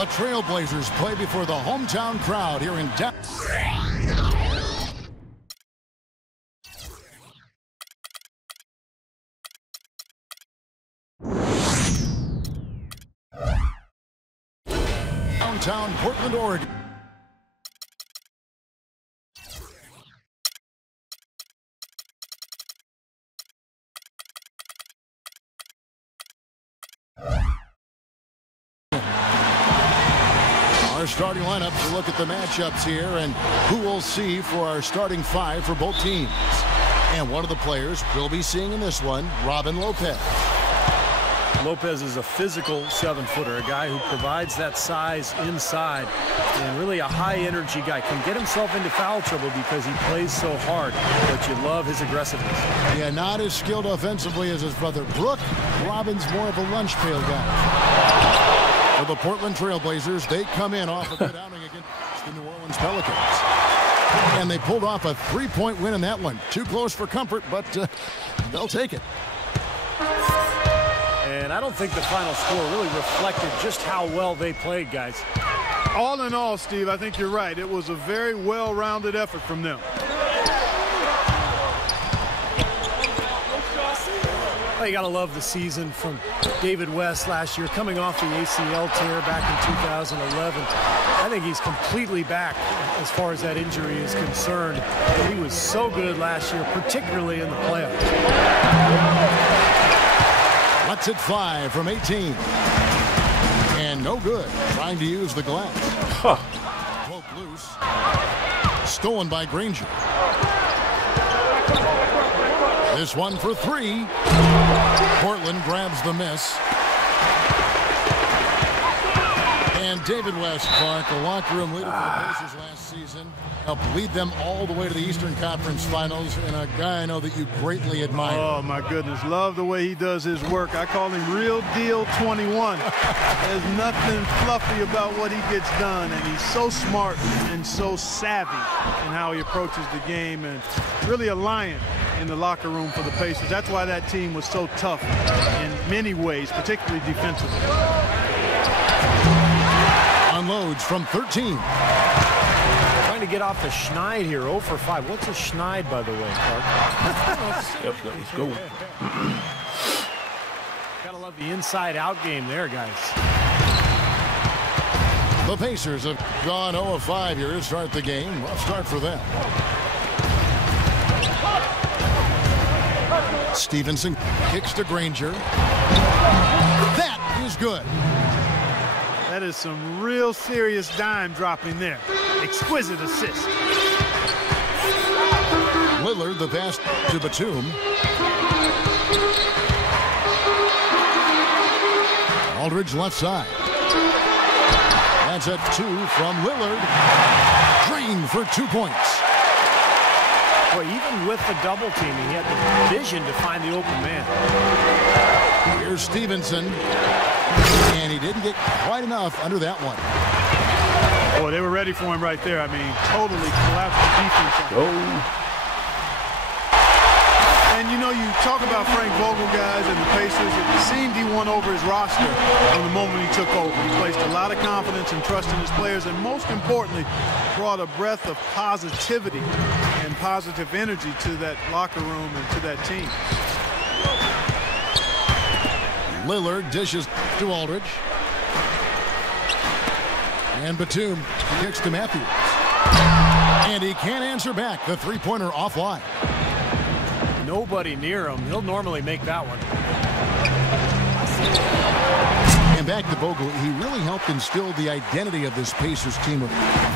The Trailblazers play before the hometown crowd here in Dallas. Downtown Portland, Oregon. Our starting lineup to look at the matchups here and who we'll see for our starting five for both teams. And one of the players we'll be seeing in this one, Robin Lopez. Lopez is a physical 7-footer, a guy who provides that size inside, and really a high-energy guy. Can get himself into foul trouble because he plays so hard, but you love his aggressiveness. Yeah, not as skilled offensively as his brother Brook. Robin's more of a lunch pail guy. For the Portland Trailblazers, they come in off a good outing against the New Orleans Pelicans. And they pulled off a 3-point win in that one. Too close for comfort, but they'll take it. And I don't think the final score really reflected just how well they played, guys. All in all, Steve, I think you're right. It was a very well-rounded effort from them. Well, you got to love the season from David West last year, coming off the ACL tear back in 2011. I think he's completely back as far as that injury is concerned. He was so good last year, particularly in the playoffs. Let's hit 5 from 18. And no good. Trying to use the glass. Poke loose. Stolen by Granger. This one for 3. Portland grabs the miss. And David West, Clark, the locker room leader for the Pacers last season, helped lead them all the way to the Eastern Conference Finals, and a guy I know that you greatly admire. Oh, my goodness. Love the way he does his work. I call him Real Deal 21. There's nothing fluffy about what he gets done, and he's so smart and so savvy in how he approaches the game, and really a lion in the locker room for the Pacers. That's why that team was so tough in many ways, particularly defensively. Unloads from 13. Trying to get off the schneid here, 0 for 5. What's a schneid, by the way, Clark? Yep, let's go. Gotta love the inside-out game there, guys. The Pacers have gone 0 of 5 here to start the game. Rough start for them. Stevenson kicks to Granger. That is good. That is some real serious dime dropping there. Exquisite assist. Lillard, the pass to Batum. Aldridge left side. That's a 2 from Lillard. Green for 2 points. Boy, even with the double teaming, he had the vision to find the open man. Here's Stevenson. And he didn't get quite enough under that one. Boy, they were ready for him right there. I mean, totally collapsed the defense. Go. And, you know, you talk about Frank Vogel, guys, and the Pacers. It seemed he won over his roster from the moment he took over. He placed a lot of confidence and trust in his players, and most importantly, brought a breath of positivity and positive energy to that locker room and to that team. Lillard dishes to Aldridge. And Batum kicks to Matthews. And he can't answer back. The three-pointer offline. Nobody near him. He'll normally make that one. And back to Vogel, he really helped instill the identity of this Pacers team of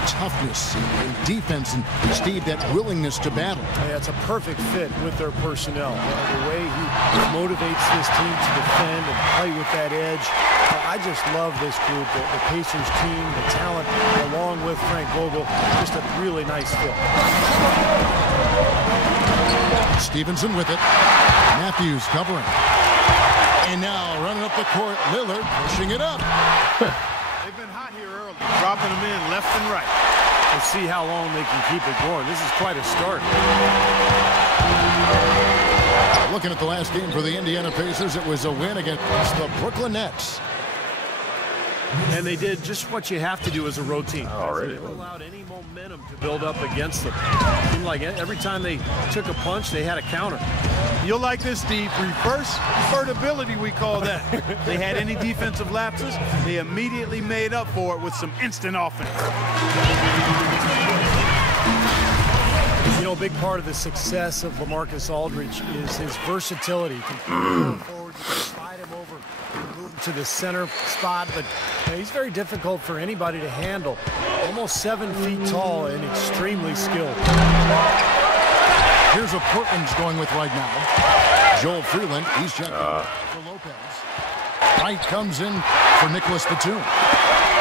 toughness and defense, and Steve, that willingness to battle. Yeah, it's a perfect fit with their personnel. The way he motivates this team to defend and play with that edge. I just love this group, the Pacers team, the talent, along with Frank Vogel. Just a really nice fit. Stevenson with it. Matthews covering. And now running up the court, Lillard pushing it up. They've been hot here early, dropping them in left and right. We'll see how long they can keep it going. This is quite a start. Looking at the last game for the Indiana Pacers, it was a win against the Brooklyn Nets. And they did just what you have to do as a road team. Already. They never allowed any momentum to build up against them. It seemed like every time they took a punch, they had a counter. You'll like this, Steve. Reverse convertibility, we call that. They had any defensive lapses, they immediately made up for it with some instant offense. You know, a big part of the success of LaMarcus Aldridge is his versatility. He can go forward, you can slide him over, move him to the center spot, but he's very difficult for anybody to handle. Almost 7 feet tall and extremely skilled. Here's what Portland's going with right now. Joel Freeland, he's checking for Lopez. Wright comes in for Nicholas Batum.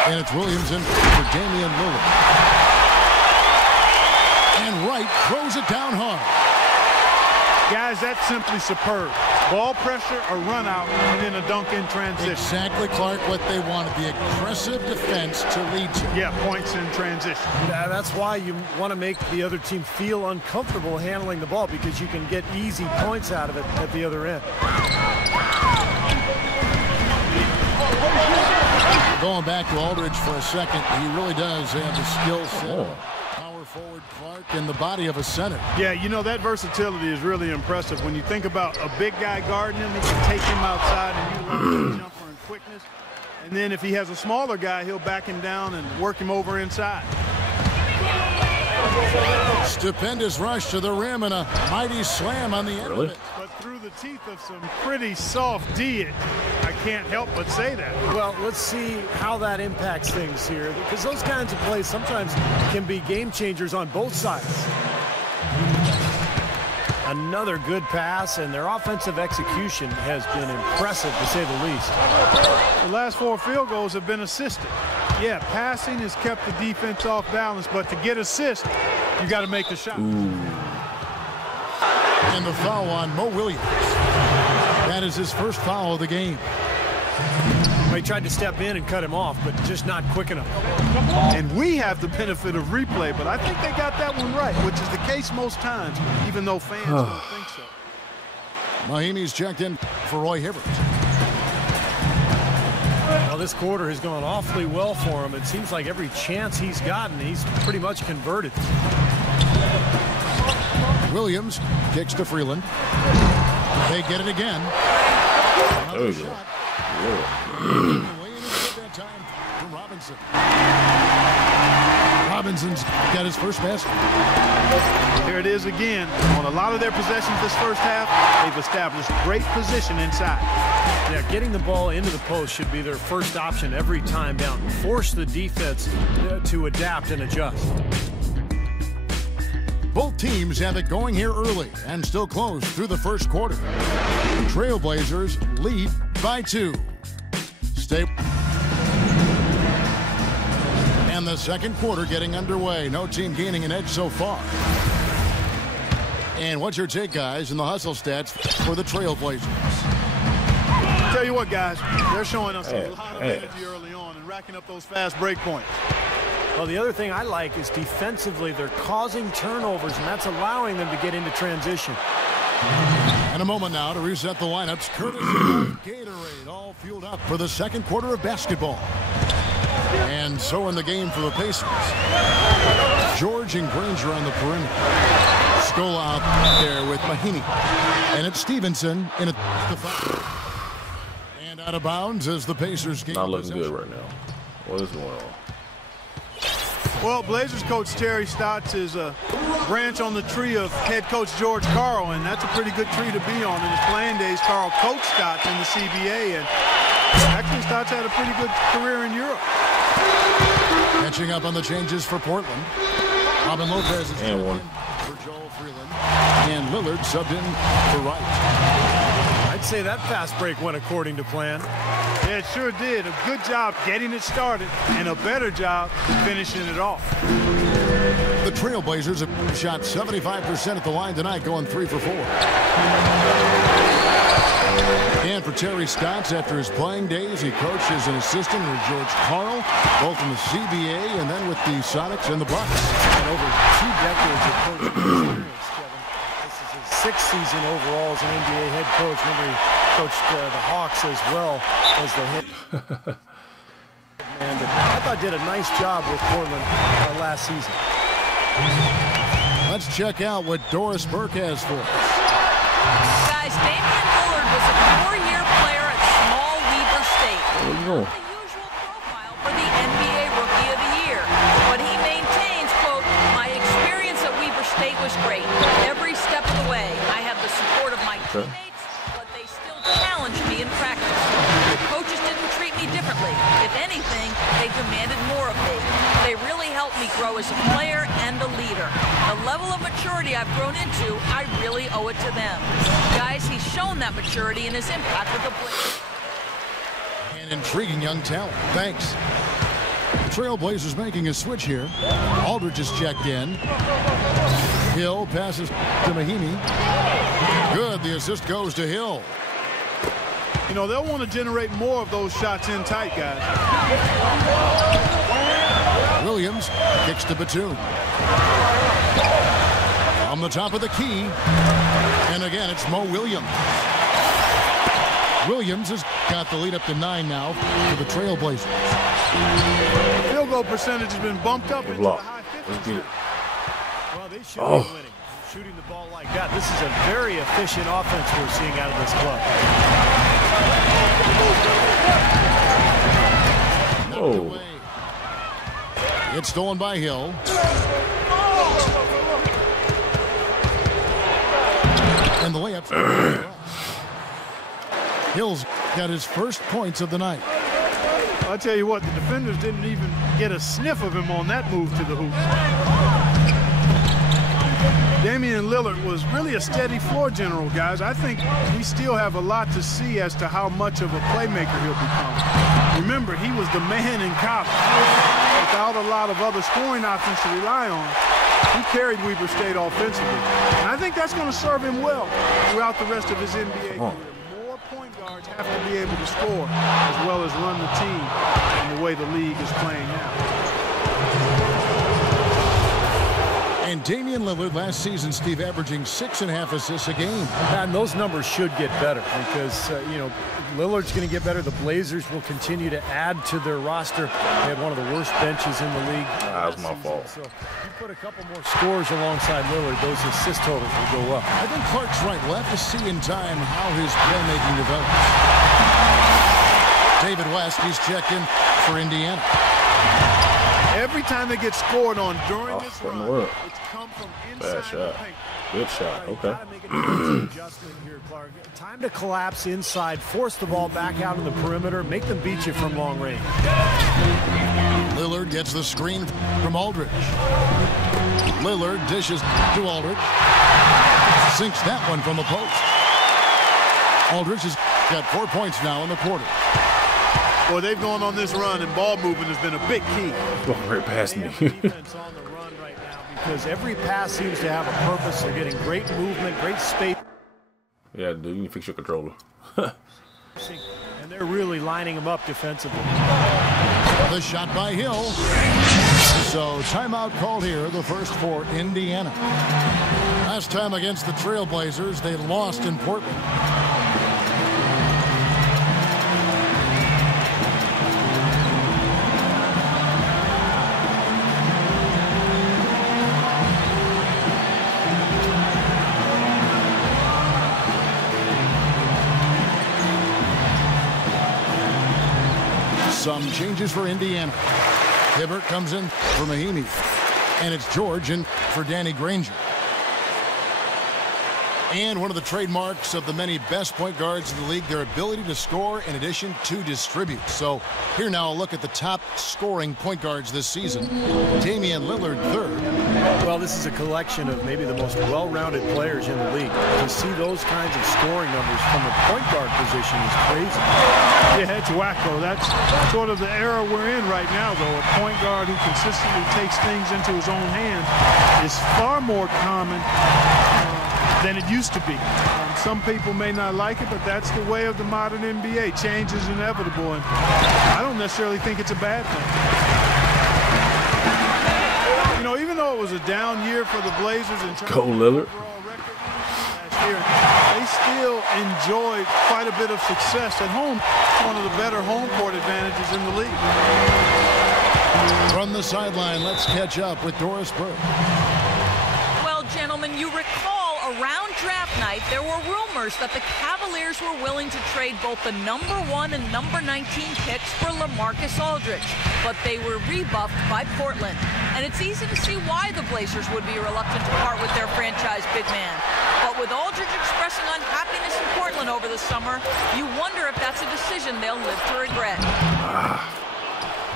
And it's Williams in for Damian Lillard. And Wright throws it down hard. Guys, that's simply superb. Ball pressure, a run out, and then a dunk in transition. Exactly, Clark, what they wanted. The aggressive defense to lead to. Yeah, points in transition. Yeah, that's why you want to make the other team feel uncomfortable handling the ball, because you can get easy points out of it at the other end. Going back to Aldridge for a second, he really does have the skill set. Power forward Clark and the body of a center. Yeah, you know, that versatility is really impressive. When you think about a big guy guarding him, he can take him outside and utilize his jumper and quickness. And then if he has a smaller guy, he'll back him down and work him over inside. Stupendous rush to the rim and a mighty slam on the end of it. But through the teeth of some pretty soft D, I can't help but say that. Well, let's see how that impacts things here, because those kinds of plays sometimes can be game changers on both sides. Another good pass, and their offensive execution has been impressive, to say the least. The last 4 field goals have been assisted. Yeah, passing has kept the defense off balance, but to get assists, you got to make the shot. And the foul on Mo Williams. That is his first foul of the game. He tried to step in and cut him off, but just not quick enough. And we have the benefit of replay, but I think they got that one right, which is the case most times, even though fans don't think so. Mahimi's checked in for Roy Hibbert. Well, this quarter has gone awfully well for him. It seems like every chance he's gotten, he's pretty much converted. Williams kicks to Freeland. They get it again. There you go. Robinson's got his first basket. Here it is again. On a lot of their possessions this first half, they've established great position inside. Yeah, getting the ball into the post should be their first option every time down. Force the defense to adapt and adjust. Both teams have it going here early and still close through the first quarter. Trailblazers lead by 2. Stay. And the second quarter getting underway. No team gaining an edge so far. And what's your take, guys, in the hustle stats for the Trailblazers? Tell you what, guys, they're showing us a lot of energy early on and racking up those fast break points. Well, the other thing I like is defensively, they're causing turnovers, and that's allowing them to get into transition. And a moment now to reset the lineups. Curtis and Gatorade all fueled up for the second quarter of basketball. And so in the game for the Pacers. George and Granger on the perimeter. Scola out there with Mahinmi. And it's Stevenson in the foul. And out of bounds as the Pacers game. Not looking good right now. What is going on? Well, Blazers coach Terry Stotts is a branch on the tree of head coach George Karl, and that's a pretty good tree to be on. In his playing days, Karl coached Stotts in the CBA, and actually Stotts had a pretty good career in Europe. Catching up on the changes for Portland. Robin Lopez is and one for Joel Freeland. And Lillard subbed in for Wright. I'd say that fast break went according to plan. Yeah, it sure did. A good job getting it started and a better job finishing it off. The Trailblazers have shot 75% at the line tonight, going 3 for 4. And for Terry Stotts, after his playing days, he coached as an assistant with George Karl, both in the CBA and then with the Sonics and the Bucks. And over 2 decades of coaching experience, Kevin. This is his 6th season overall as an NBA head coach. Remember, he coached the Hawks as well as the head. man that I thought did a nice job with Portland last season. Let's check out what Doris Burke has for us. Guys, Damian Lillard was a 4-year player at small Weber State. Where you going? Not the usual profile for the NBA Rookie of the Year. But he maintains, quote, "My experience at Weber State was great. Every step of the way, I have the support of my teammates, but they still challenged me in practice. The coaches didn't treat me differently. If anything, they demanded more of me. They really helped me grow as a player and a leader. The level of maturity I've grown into, I really owe it to them." Guys, he's shown that maturity in his impact with the Blazers. An intriguing young talent. Thanks. The Trailblazers making a switch here. Aldridge is checked in. Hill passes to Mahimi. Good. The assist goes to Hill. You know, they'll want to generate more of those shots in tight, guys. Williams kicks to Batum. On the top of the key. And again, it's Mo Williams. Williams has got the lead up to 9 now for the Trailblazers. Field goal percentage has been bumped up into the Block. high Let's 50s. get it. Well, they should be winning. Shooting the ball like that. This is a very efficient offense we're seeing out of this club. Oh. It's stolen by Hill. And the layup. Hill's got his first points of the night. I'll tell you what, the defenders didn't even get a sniff of him on that move to the hoop. Damian Lillard was really a steady floor general, guys. I think we still have a lot to see as to how much of a playmaker he'll become. Remember, he was the man in college. Without a lot of other scoring options to rely on, he carried Weber State offensively. And I think that's going to serve him well throughout the rest of his NBA career. More point guards have to be able to score as well as run the team in the way the league is playing now. And Damian Lillard last season, Steve, averaging 6.5 assists a game. And those numbers should get better because, you know, Lillard's going to get better. The Blazers will continue to add to their roster. They had one of the worst benches in the league. That's my fault. So you put a couple more scores alongside Lillard, those assist totals will go up. I think Clark's right. We'll have to see in time how his playmaking develops. David West, he's checked in for Indiana. Every time they get scored on during this what in the run, world? it's come from Bad inside the shot. paint. Good shot. Okay. Gotta make a defensive adjustment here, Clark. Time to collapse inside, force the ball back out on the perimeter, make them beat you from long range. Lillard gets the screen from Aldridge. Lillard dishes to Aldridge. Sinks that one from the post. Aldridge has got 4 points now in the quarter. Boy, they've gone on this run, and ball movement has been a big key. Going right past me. Defense on the run right now because every pass seems to have a purpose. They're getting great movement, great space. Yeah, dude, you can fix your controller. And they're really lining them up defensively. The shot by Hill. So timeout called here, the first for Indiana. Last time against the Trailblazers, they lost in Portland. Some changes for Indiana. Hibbert comes in for Mahimi. And it's George in for Danny Granger. And one of the trademarks of the many best point guards in the league, their ability to score in addition to distribute. So here now a look at the top scoring point guards this season. Damian Lillard third. Well, this is a collection of maybe the most well-rounded players in the league. To see those kinds of scoring numbers from the point guard position is crazy. Yeah, it's wacko. That's sort of the era we're in right now, though. A point guard who consistently takes things into his own hands is far more common than it used to be. Some people may not like it, but that's the way of the modern NBA. Change is inevitable, and I don't necessarily think it's a bad thing. You know, even though it was a down year for the Blazers in terms of Lillard. overall record, last here. They still enjoyed quite a bit of success at home. One of the better home court advantages in the league. From the sideline, let's catch up with Doris Burke. Well, gentlemen, you recall around draft night, there were rumors that the Cavaliers were willing to trade both the #1 and #19 picks for LaMarcus Aldridge, but they were rebuffed by Portland. And it's easy to see why the Blazers would be reluctant to part with their franchise big man. But with Aldridge expressing unhappiness in Portland over the summer, you wonder if that's a decision they'll live to regret.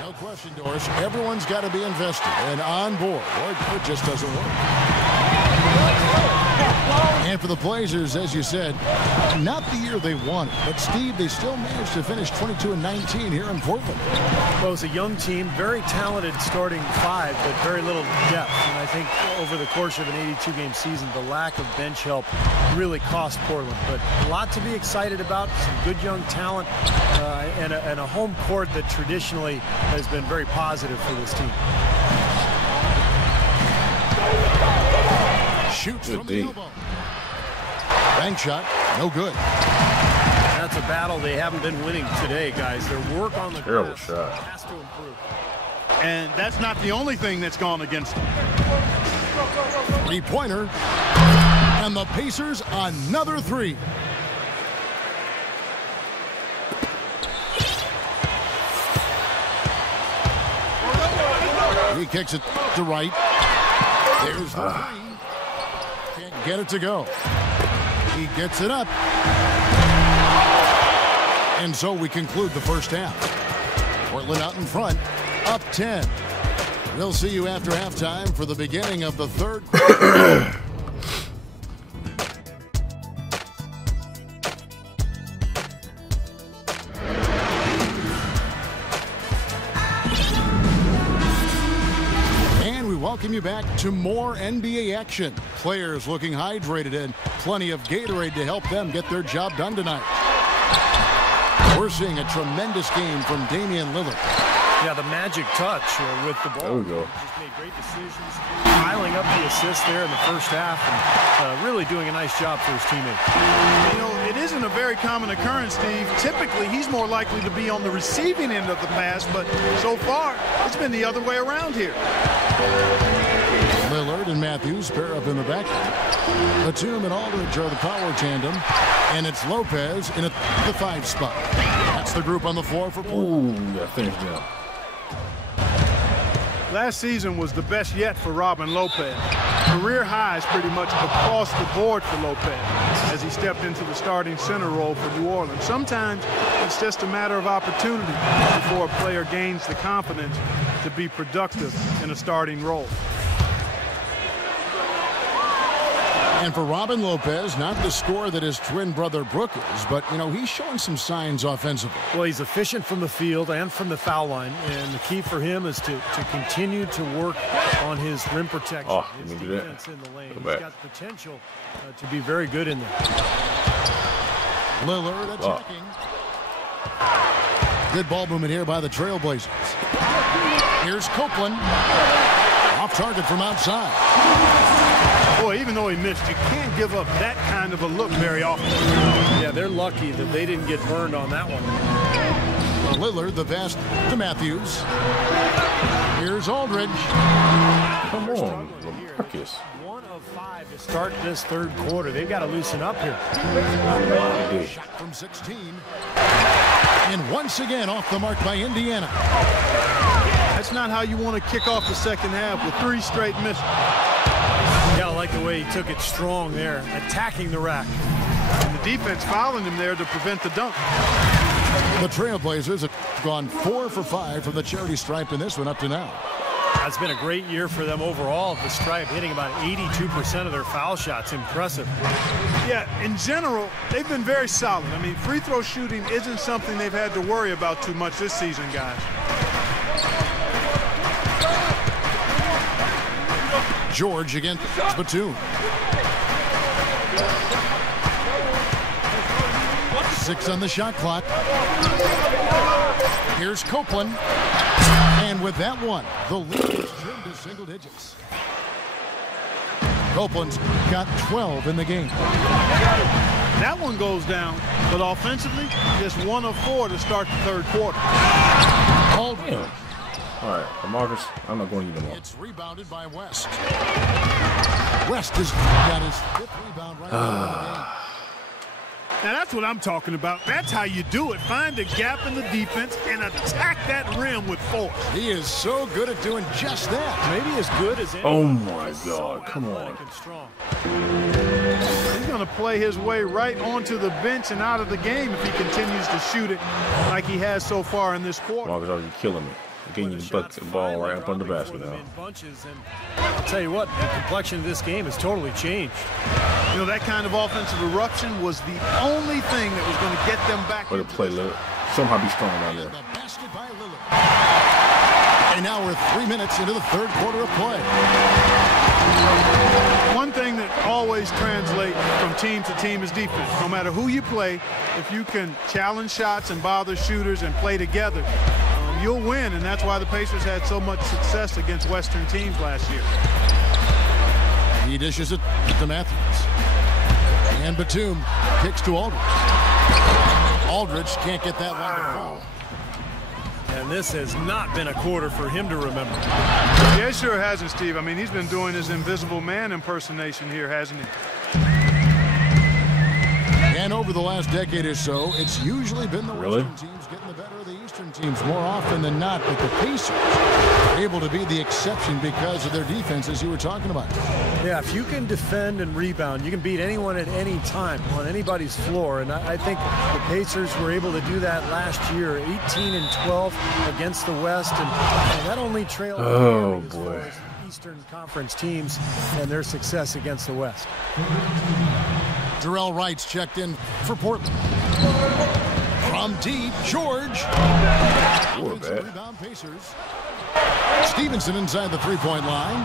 No question, Doris. Everyone's got to be invested and on board, or it just doesn't work. And for the Blazers, as you said, not the year they wanted, but Steve, they still managed to finish 22-19 here in Portland. Well, it's a young team, very talented starting five, but very little depth. And I think over the course of an 82-game season, the lack of bench help really cost Portland. But a lot to be excited about, some good young talent, and a home court that traditionally has been very positive for this team. Shoots from the elbow. Bank shot, no good. That's a battle they haven't been winning today, guys. Their work on the Terrible glass shot. has to improve. And that's not the only thing that's gone against them. Three-pointer. And the Pacers another three. He kicks it to right. There's the three. Can't get it to go. He gets it up. And so we conclude the first half. Portland out in front, up 10. We'll see you after halftime for the beginning of the third quarter. Welcome you back to more NBA action. Players looking hydrated and plenty of Gatorade to help them get their job done tonight. We're seeing a tremendous game from Damian Lillard. Yeah, the magic touch with the ball. There we go. Just made great decisions, piling up the assists there in the first half, and really doing a nice job for his teammates. You know, it isn't a very common occurrence, Steve. Typically, he's more likely to be on the receiving end of the pass, but so far, it's been the other way around here. Lillard and Matthews pair up in the back. Batum and Aldridge are the power tandem, and it's Lopez in the 5 spot. That's the group on the floor for Portland. Ooh, got finished down. Last season was the best yet for Robin Lopez. Career highs pretty much across the board for Lopez as he stepped into the starting center role for New Orleans. Sometimes it's just a matter of opportunity before a player gains the confidence to be productive in a starting role. And for Robin Lopez, not the scorer that his twin brother Brook is, but, you know, he's showing some signs offensively. Well, he's efficient from the field and from the foul line, and the key for him is to continue to work on his rim protection, Oh, his let me do that. defense in the lane. Go He's back. got potential to be very good in there. Lillard attacking. Good ball movement here by the Trailblazers. Here's Copeland. Off target from outside. Boy, even though he missed, you can't give up that kind of a look very often. Yeah, they're lucky that they didn't get burned on that one. Lillard, the pass to Matthews. Here's Aldridge. Come on, LaMarcus. 1 of 5 to start this third quarter. They've got to loosen up here. Shot from 16. And once again off the mark by Indiana. That's not how you want to kick off the second half with 3 straight misses. Yeah, I like the way he took it strong there, attacking the rack. And the defense fouling him there to prevent the dunk. The Trailblazers have gone 4 for 5 from the charity stripe in this one up to now. It's been a great year for them overall at the stripe, hitting about 82% of their foul shots. Impressive. Yeah, in general, they've been very solid. I mean, free throw shooting isn't something they've had to worry about too much this season, guys. George against Batum. 6 on the shot clock. Here's Copeland. And with that one, the lead is trimmed to single digits. Copeland's got 12 in the game. That one goes down, but offensively, just 1 of 4 to start the third quarter. Damn. All right, Marcus, I'm not going to eat them all. It's rebounded by West. West has got his 5th rebound right now in the game. Now that's what I'm talking about. That's how you do it. Find a gap in the defense and attack that rim with force. He is so good at doing just that. Maybe as good as Oh my God, come on. He's going to play his way right onto the bench and out of the game if he continues to shoot it like he has so far in this quarter. Marcus already killing me. Getting you the ball right up under the basket now. I'll tell you what, the complexion of this game has totally changed. You know, that kind of offensive eruption was the only thing that was going to get them back. Way to play, Lillard. Somehow be strong down there. The basket by Lillard. And now we're 3 minutes into the third quarter of play. One thing that always translates from team to team is defense. No matter who you play, if you can challenge shots and bother shooters and play together, you'll win, and that's why the Pacers had so much success against Western teams last year. He dishes it to Matthews. And Batum kicks to Aldridge. Aldridge can't get that one to fall. And this has not been a quarter for him to remember. Yeah, it sure hasn't, Steve. I mean, he's been doing his invisible man impersonation here, hasn't he? And over the last decade or so, it's usually been the Western teams getting the better of the Eastern teams more often than not. But the Pacers are able to be the exception because of their defense, as you were talking about. Yeah, if you can defend and rebound, you can beat anyone at any time on anybody's floor. And I think the Pacers were able to do that last year, 18-12 against the West. And that only trailed as far as the Eastern Conference teams and their success against the West. Jarrell Wright's checked in for Portland. From deep, George. Rebound Pacers. Stevenson inside the three-point line.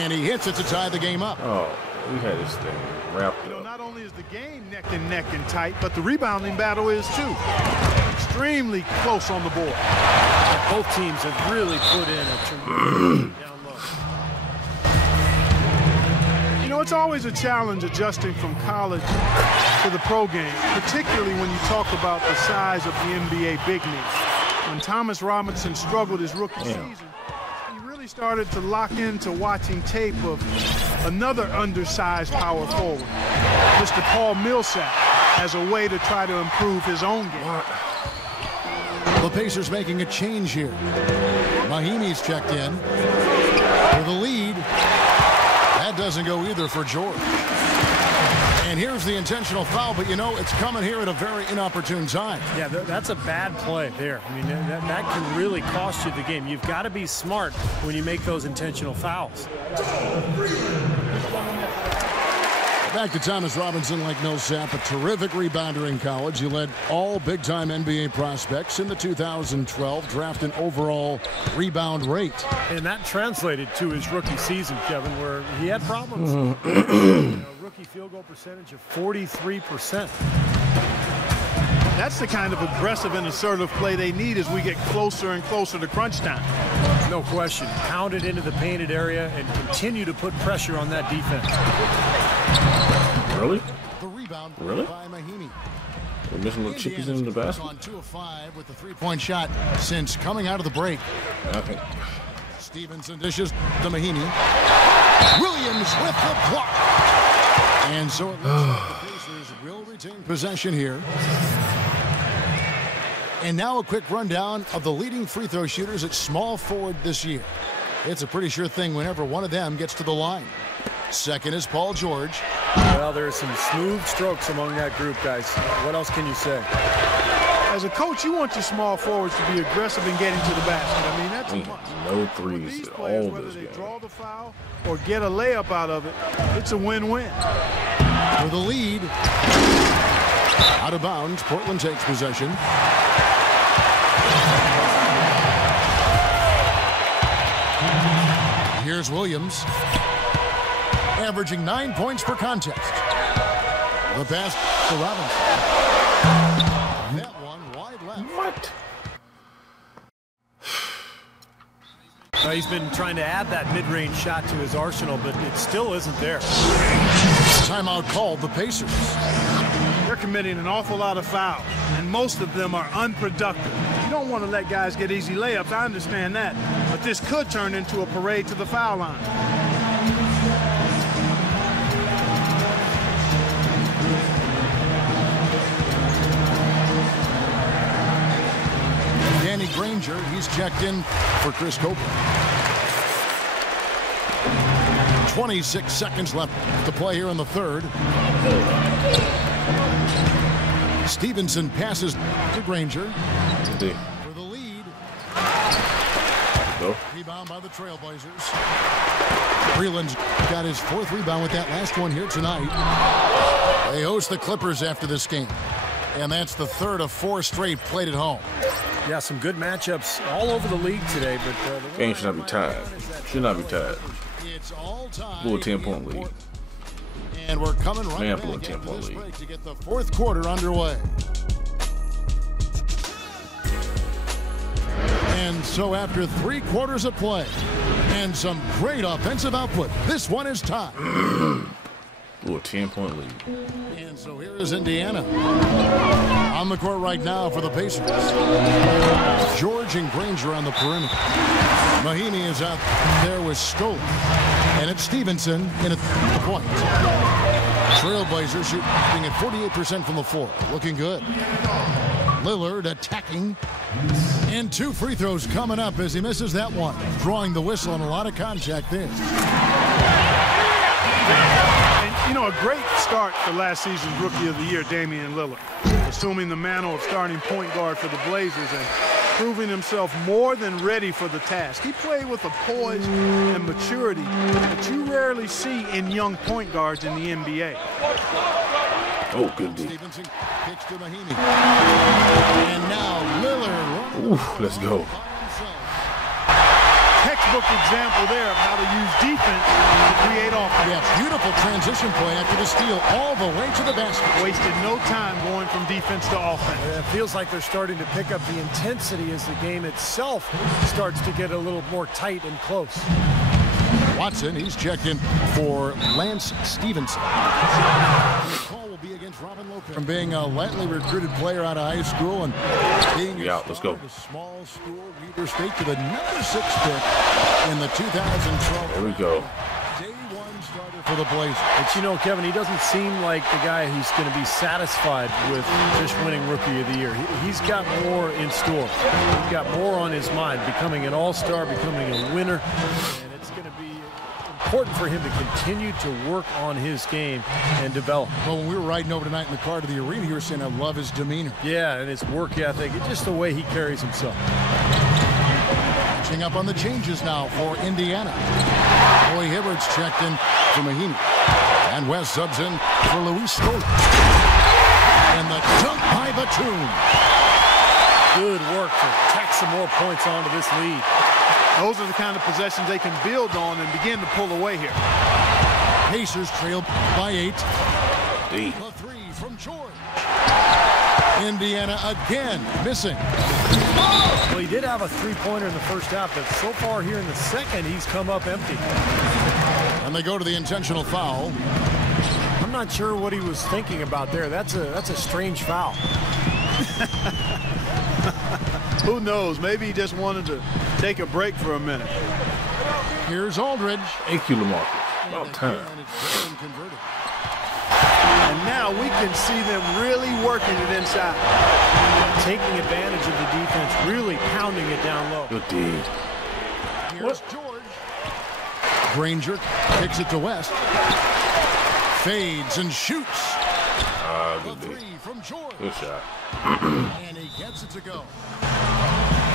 And he hits it to tie the game up. Oh, we had this thing wrapped up. You know, not only is the game neck and tight, but the rebounding battle is too. Extremely close on the board. Both teams have really put in a tremendous down low. You know, it's always a challenge adjusting from college to the pro game, particularly when you talk about the size of the NBA big men. When Thomas Robinson struggled his rookie season, he really started to lock into watching tape of another undersized power forward, Mr. Paul Millsap, as a way to try to improve his own game. The Pacers making a change here. Mahimi's checked in for the lead. That doesn't go either for George. And here's the intentional foul, but you know, it's coming here at a very inopportune time. Yeah, that's a bad play there. I mean, that can really cost you the game. You've got to be smart when you make those intentional fouls. Back to Thomas Robinson, like Millsap, a terrific rebounder in college. He led all big-time NBA prospects in the 2012 draft and overall rebound rate. And that translated to his rookie season, Kevin, where he had problems. Rookie field goal percentage of 43%. That's the kind of aggressive and assertive play they need as we get closer and closer to crunch time. No question. Pound it into the painted area and continue to put pressure on that defense. Really? The rebound Really? by Mahimi. We're missing little chippies in the basket. On 2 of 5 with the three-point shot since coming out of the break. Okay. Stevenson dishes to Mahimi. Williams with the block. And so it looks like the Pacers will retain possession here. And now a quick rundown of the leading free throw shooters at small forward this year. It's a pretty sure thing whenever one of them gets to the line. Second is Paul George. Well, there are some smooth strokes among that group, guys. What else can you say? As a coach, you want your small forwards to be aggressive in getting to the basket. I mean, that's a must. No For threes these at players, all whether this they game. draw the foul or get a layup out of it, it's a win-win. For the lead. Out of bounds, Portland takes possession. Here's Williams. Averaging 9 points per contest. The pass to Robinson. That one wide left. What? He's been trying to add that mid-range shot to his arsenal, but it still isn't there. Timeout called the Pacers. They're committing an awful lot of fouls, and most of them are unproductive. You don't want to let guys get easy layups, I understand that, but this could turn into a parade to the foul line. Danny Granger, he's checked in for Chris Copeland. 26 seconds left to play here in the third. Stevenson passes to Granger for the lead. Rebound by the Trailblazers. Freeland's got his 4th rebound with that last one here tonight. They host the Clippers after this game, and that's the 3rd of 4 straight played at home. Yeah, some good matchups all over the league today, but the game should not be tied. Should not be tied. It's all tied. Blew a 10-point lead. And we're coming right Man, back blew a after 10-point this lead. break to get the 4th quarter underway. And so after 3 quarters of play and some great offensive output, this one is tied. Blew a 10-point lead. And so here is Indiana on the court right now for the Pacers. George and Granger on the perimeter. Mahinmi is out there with Stoll. And it's Stevenson in at the point. Trailblazers shooting at 48% from the floor. Looking good. Lillard attacking. And 2 free throws coming up as he misses that one. Drawing the whistle and a lot of contact there. And, you know, a great start for last season's Rookie of the Year, Damian Lillard. Assuming the mantle of starting point guard for the Blazers and proving himself more than ready for the task. He played with a poise and maturity that you rarely see in young point guards in the NBA. Oh, good D. Stevenson kicks to Mahinmi. And now Lillard. Ooh, let's go. Textbook example there of how to use defense to create offense. Yeah, beautiful transition play after the steal all the way to the basket. Wasted no time going from defense to offense. It feels like they're starting to pick up the intensity as the game itself starts to get a little more tight and close. Watson, he's checked in for Lance Stevenson. The call will be against Robin Lopez. From being a lightly recruited player out of high school and being let's go. a small school, Weber State to the number 6 pick in the 2012. There we go. Day 1 starter for the Blazers. But you know, Kevin, he doesn't seem like the guy who's going to be satisfied with just winning Rookie of the Year. He's got more in store. He's got more on his mind, becoming an all-star, becoming a winner. And it's going to be important for him to continue to work on his game and develop. Well, when we were riding over tonight in the car to the arena, you were saying I love his demeanor. Yeah, and his work ethic, just the way he carries himself. Catching up on the changes now for Indiana. Roy Hibbert's checked in for Mahinmi. And West subs in for Luis Stoll. And the dunk by Batum. Good work to tack some more points onto this lead. Those are the kind of possessions they can build on and begin to pull away here. Pacers trail by 8. D. The 3 from George. Indiana again missing. Well, he did have a three-pointer in the first half, but so far here in the second, he's come up empty. And they go to the intentional foul. I'm not sure what he was thinking about there. That's a strange foul. Who knows? Maybe he just wanted to take a break for a minute. Here's Aldridge. Thank you, LaMarcus. About time. And now we can see them really working it inside. Taking advantage of the defense, really pounding it down low. Good D. Here's George. Granger kicks it to West. Fades and shoots. The Good D. 3 from George. Good shot. And he gets it to go.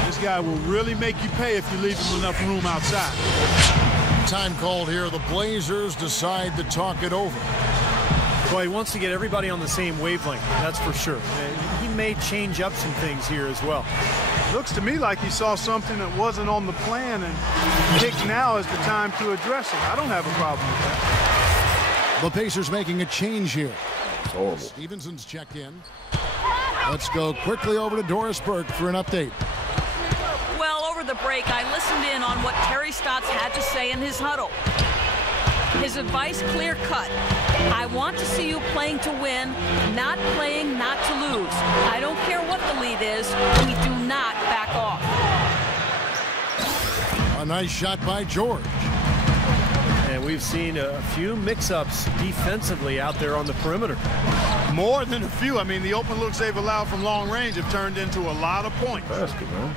This guy will really make you pay if you leave him enough room outside. Time called here. The Blazers decide to talk it over. Well, he wants to get everybody on the same wavelength, that's for sure. He may change up some things here as well. Looks to me like he saw something that wasn't on the plan and picked now is the time to address it. I don't have a problem with that. The Pacers making a change here. It's horrible. Stevenson's checked in. Let's go quickly over to Doris Burke for an update. Well, over before the break, I listened in on what Terry Stotts had to say in his huddle. His advice clear-cut. I want to see you playing to win, not playing not to lose. I don't care what the lead is. We do not back off. A nice shot by George. And we've seen a few mix-ups defensively out there on the perimeter. More than a few. I mean, the open looks they've allowed from long range have turned into a lot of points. Basket, man.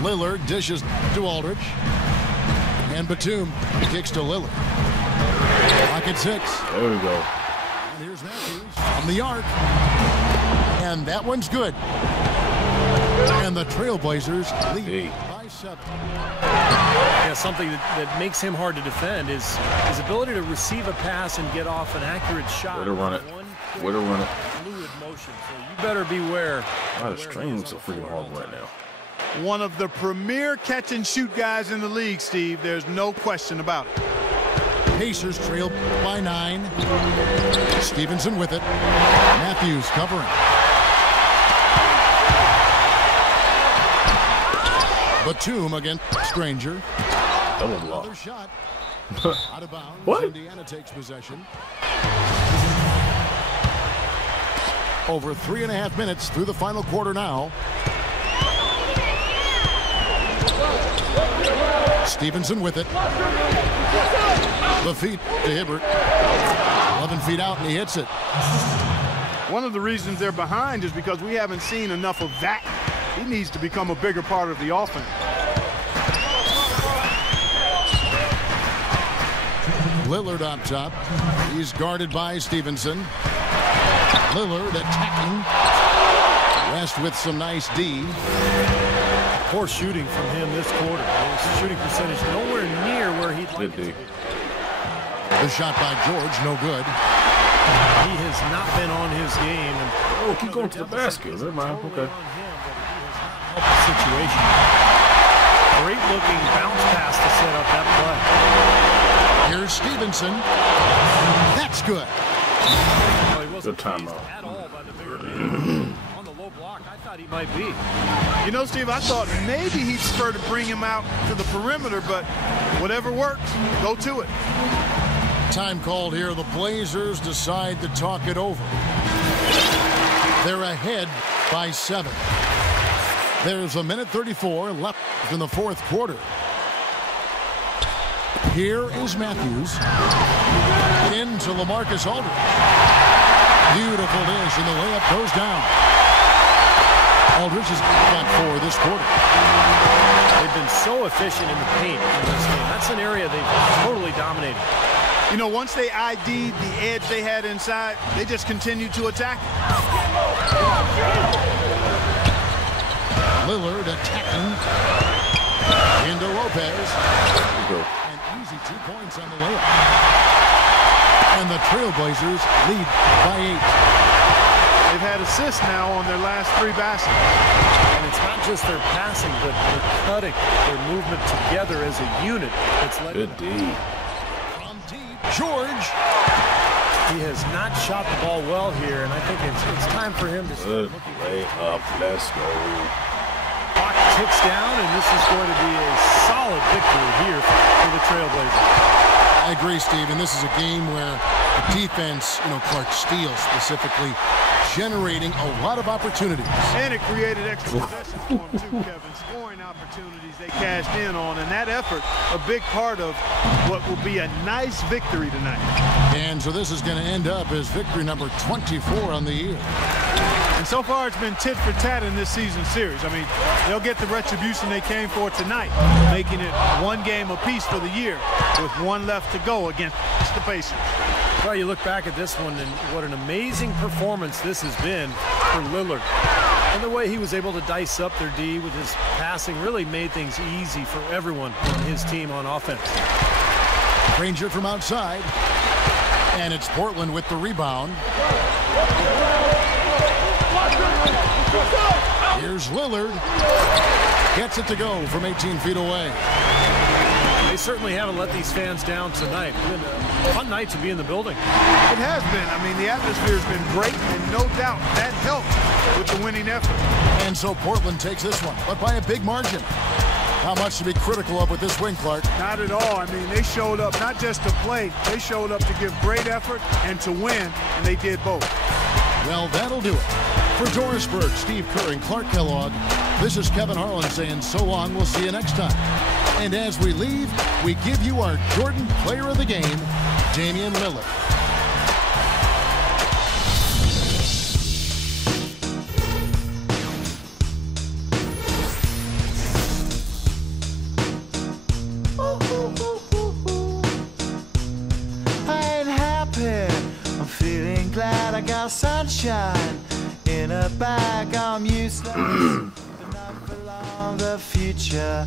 Lillard dishes to Aldridge. And Batum kicks to Lillard. Pocket 6. There we go. And here's Matthews from the arc. And that one's good. And the Trailblazers lead by 7. Yeah, something that makes him hard to defend is his ability to receive a pass and get off an accurate shot. Way to run it. Way to run it. Fluid motion, so you better beware. Why the string looks so freaking horrible right now? One of the premier catch-and-shoot guys in the league, Steve. There's no question about it. Pacers trail by 9. Stevenson with it. Matthews covering. Batum against Stranger. Double block. Another shot. Out of bounds. What? Indiana takes possession. Over 3.5 minutes through the final quarter now. Stevenson with it. The feet to Hibbert. 11 feet out and he hits it. One of the reasons they're behind is because we haven't seen enough of that. He needs to become a bigger part of the offense. Lillard up top. He's guarded by Stevenson. Lillard attacking. West with some nice D. Poor shooting from him this quarter. His shooting percentage nowhere near where he'd like it to be. The shot by George, no good. He has not been on his game. And Oh, keep going to the basket. Never mind. Okay. Situation. Great looking bounce pass to set up that play. Here's Stevenson. That's good. Well, he wasn't Good timeout. at all by the very end. On the low block, I thought he might be. You know, Steve, I thought maybe he'd prefer to bring him out to the perimeter, but whatever works, go to it. Time called here. The Blazers decide to talk it over. They're ahead by 7. There's 1:34 left in the fourth quarter. Here is Matthews. Into LaMarcus Aldridge. Beautiful dish, and the layup goes down. Aldridge has got 4 this quarter. They've been so efficient in the paint in this game. That's an area they've totally dominated. You know, once they ID'd the edge they had inside, they just continued to attack. Lillard attacking. Into Lopez. An easy 2 points on the layup. And the Trailblazers lead by 8. They've had assists now on their last 3 baskets. And it's not just their passing, but their cutting, their movement together as a unit. It's led. Good D. From deep, George. He has not shot the ball well here, and I think it's time for him to Good lay up. Let's go. clock ticks down, and this is going to be a solid victory here for the Trailblazers. I agree, Steve, and this is a game where the defense, Clark Steele specifically, generating a lot of opportunities. And it created extra possessions for them too, Kevin. Scoring opportunities they cashed in on, and that effort, a big part of what will be a nice victory tonight. And so this is going to end up as victory number 24 on the year. And so far it's been tit for tat in this season series. I mean, they'll get the retribution they came for tonight, making it 1 game apiece for the year with 1 left to go against the Pacers. Well, you look back at this one, and what an amazing performance this has been for Lillard. And the way he was able to dice up their D with his passing really made things easy for everyone on his team on offense. Granger from outside. And it's Portland with the rebound. Here's Lillard. Gets it to go from 18 feet away. They certainly haven't let these fans down tonight. It's been a fun night to be in the building. It has been. I mean, the atmosphere has been great, and no doubt that helped with the winning effort. And so Portland takes this one, but by a big margin. How much to be critical of with this win, Clark? Not at all. I mean, they showed up not just to play. They showed up to give great effort and to win, and they did both. Well, that'll do it. For Dorisburg, Steve Kerr, and Clark Kellogg, this is Kevin Harlan saying so long. We'll see you next time. And as we leave, we give you our Jordan Player of the Game, Damian Lillard. I ain't happy. I'm feeling glad I got sunshine in a bag. I'm useless, but not for long. The future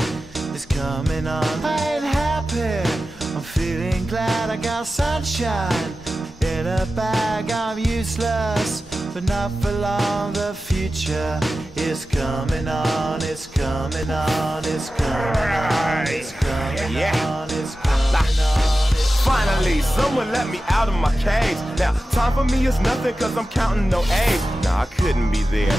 is coming on. I ain't happy. I'm feeling glad I got sunshine in a bag. I'm useless, but not for long. The future is coming on. It's coming on. It's coming on. It's coming on. It's coming on. Finally, someone let me out of my cage. Now, time for me is nothing cause I'm counting no A's. Nah, I couldn't be there.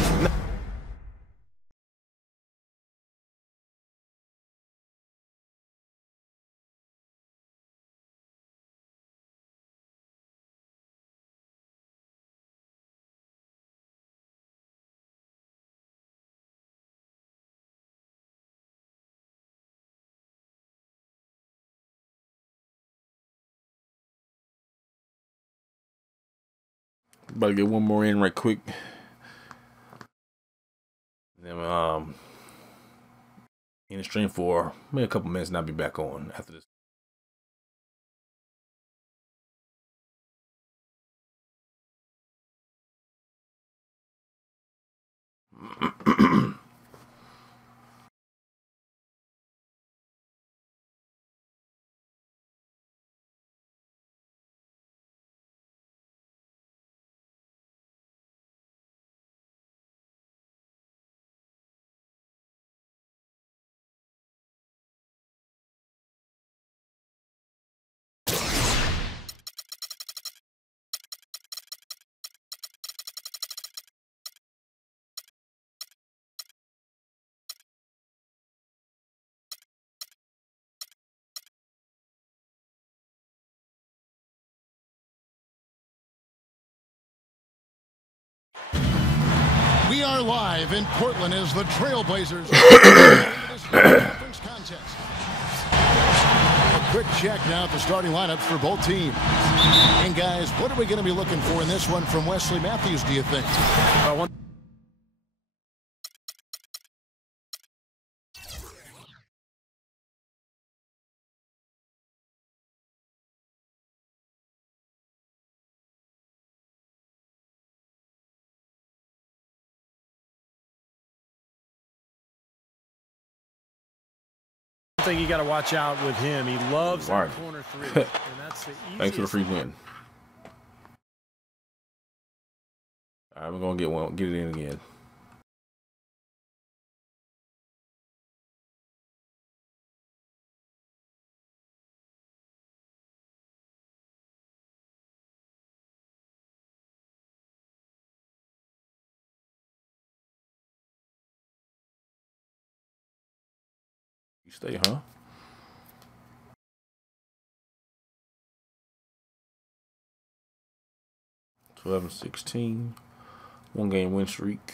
About to get one more in right quick. Then in the stream for maybe a couple minutes and I'll be back on after this. We are live in Portland as the Trailblazers conference contest. A quick check now at the starting lineups for both teams. And guys, what are we going to be looking for in this one from Wesley Matthews, do you think? Thing you got to watch out with him. He loves that corner three, and that's the easiest. Thanks for the free win. All right, we're gonna get it in again. You stay, huh? Eleven 16, 1-game win streak.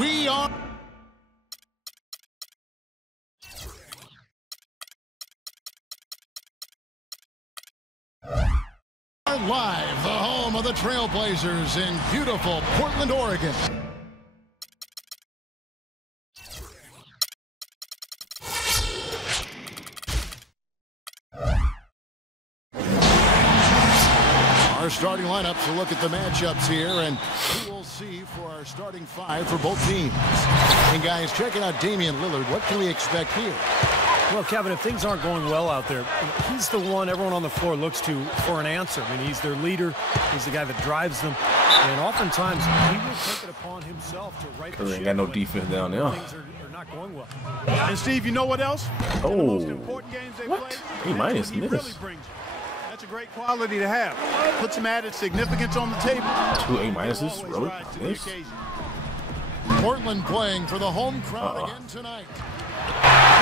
We are live, the home of the Trailblazers in beautiful Portland, Oregon. Our starting lineups to look at the matchups here, and we will see for our starting five for both teams. And guys, checking out Damian Lillard, what can we expect here? Well, Kevin, if things aren't going well out there, he's the one everyone on the floor looks to for an answer. I mean, he's their leader. He's the guy that drives them. And oftentimes, he will take it upon himself to right the ship. Ain't got no defense down there. Things are not going well. And, Steve, you know what else? Oh. The most important games they What? play, A-minus he this. really brings you. That's a great quality to have. Put some added significance on the table. 2 A-minuses? Always Really? rise to the This? occasion. Portland playing for the home crowd again tonight.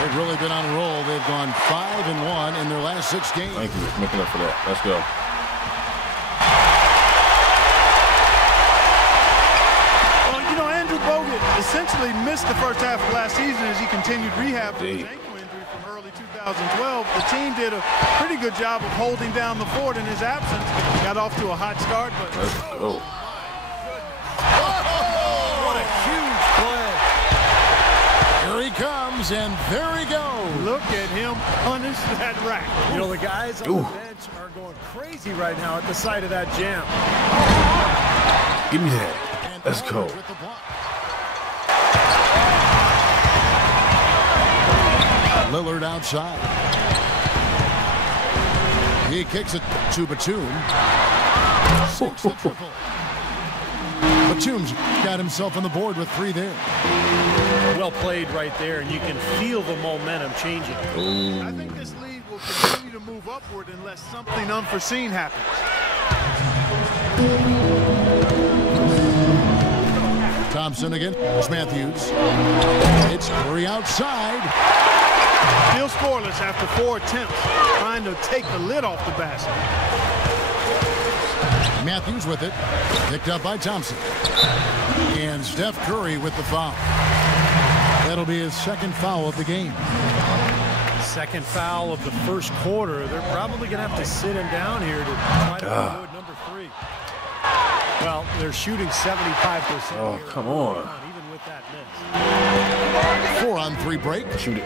They've really been on a roll. They've gone 5-1 in their last 6 games. Thank you for making up for that. Let's go. Well, you know, Andrew Bogut essentially missed the first half of last season as he continued rehab for his ankle injury from early 2012. The team did a pretty good job of holding down the fort in his absence. Got off to a hot start, but Let's go. What a huge play. Here he comes, and there he goes. look at him punish that rack. You know, the guys on the bench are going crazy right now at the sight of that jam. Give me that. Let's go. Lillard outside. He kicks it to Batum. Sinks the triple. Batum's got himself on the board with 3 there. Well played right there, and you can feel the momentum changing. I think this lead will continue to move upward unless something unforeseen happens. Thompson again. It's Matthews. It's Curry outside. Still scoreless after 4 attempts, trying to take the lid off the basket. Matthews with it. Picked up by Thompson. And Steph Curry with the foul. That'll be his 2nd foul of the game. 2nd foul of the 1st quarter. They're probably going to have to sit him down here to try to avoid number 3. Well, they're shooting 75%. Oh, come on. Even with that miss. 4-on-3 break. Shoot it.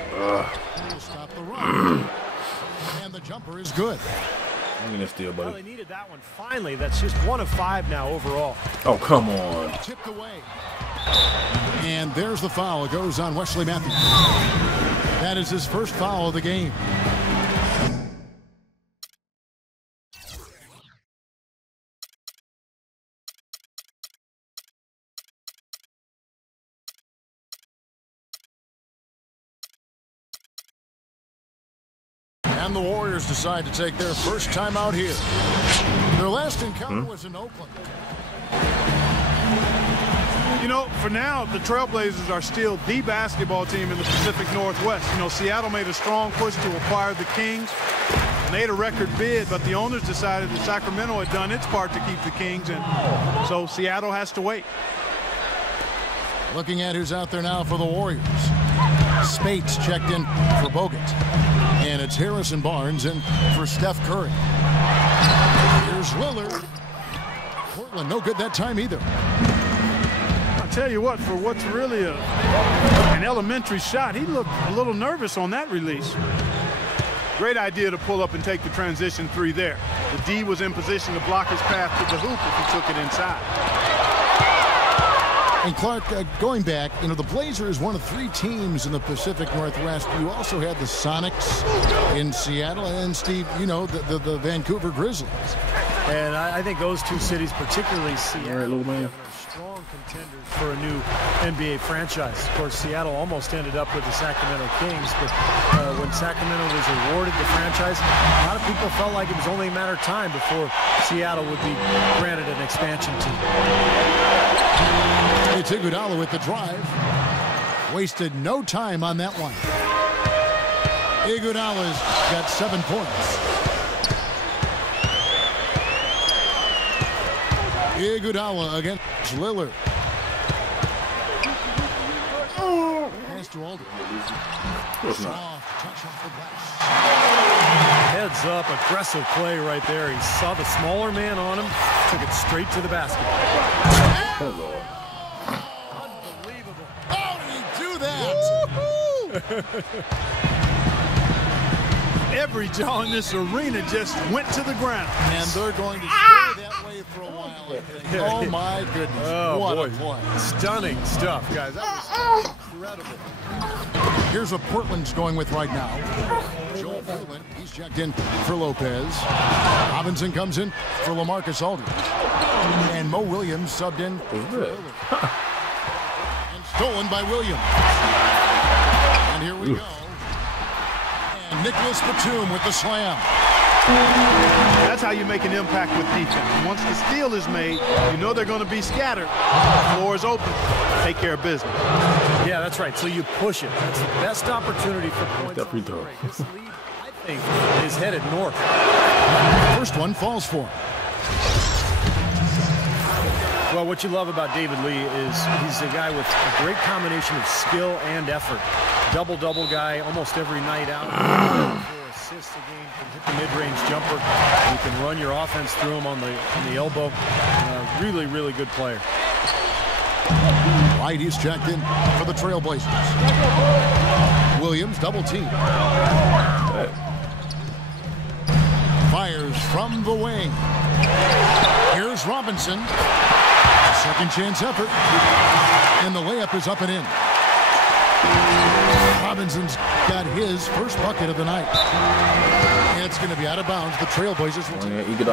Stop the run. And the jumper is good. I'm gonna steal, Well, buddy. they needed that one finally. That's just 1 of 5 now overall. Oh, come on. Tipped away. And there's the foul. It goes on Wesley Matthews. That is his 1st foul of the game. And the Warriors decide to take their first time out here. Their last encounter was in Oakland. You know, for now, the Trailblazers are still the basketball team in the Pacific Northwest. You know, Seattle made a strong push to acquire the Kings, made a record bid, but the owners decided that Sacramento had done its part to keep the Kings, and so Seattle has to wait. Looking at who's out there now for the Warriors. Spates checked in for Bogut. And it's Harrison Barnes in for Steph Curry. Here's Lillard. Portland no good that time either. I'll tell you what, for what's really an elementary shot, he looked a little nervous on that release. Great idea to pull up and take the transition 3 there. The D was in position to block his path to the hoop if he took it inside. And Clark, going back, you know, the Blazers, one of 3 teams in the Pacific Northwest. You also had the Sonics in Seattle, and Steve, you know, the Vancouver Grizzlies. And I think those 2 cities, particularly Seattle, All right, little man. are strong contenders for a new NBA franchise. Of course, Seattle almost ended up with the Sacramento Kings, but when Sacramento was awarded the franchise, a lot of people felt like it was only a matter of time before Seattle would be granted an expansion team. It's Iguodala with the drive. Wasted no time on that one. Iguodala's got 7 points. Iguodala against Lillard. pass to Aldridge. Of course not. Touch off the glass. Heads up, aggressive play right there. He saw the smaller man on him, took it straight to the basket. Oh, Lord. Unbelievable. How did he do that? Every jaw in this arena just went to the ground. And they're going to stay that way for a while. I think. Oh, my goodness. Oh, what boy. a play. Stunning stuff, guys. That was incredible. Here's what Portland's going with right now. Joel Freeland, he's checked in for Lopez. Robinson comes in for LaMarcus Aldridge. And Mo Williams subbed in for Lillard. And stolen by Williams. And here we go. And Nicholas Batum with the slam. That's how you make an impact with defense. Once the steal is made, you know they're going to be scattered. The floor is open. Take care of business. Yeah, that's right. So you push it. That's the best opportunity for points. That free throw. This lead, I think, is headed north. First one falls for him. Well, what you love about David Lee is he's a guy with a great combination of skill and effort. Double-double guy almost every night out. 4 assists a game, can hit the mid-range jumper. You can run your offense through him on the elbow. Really, really good player. White, he's checked in for the Trailblazers. Williams, double team. Fires from the wing. Here's Robinson. Second chance effort. And the layup is up and in. Robinson's got his first bucket of the night. And it's going to be out of bounds. The Trailblazers will take it.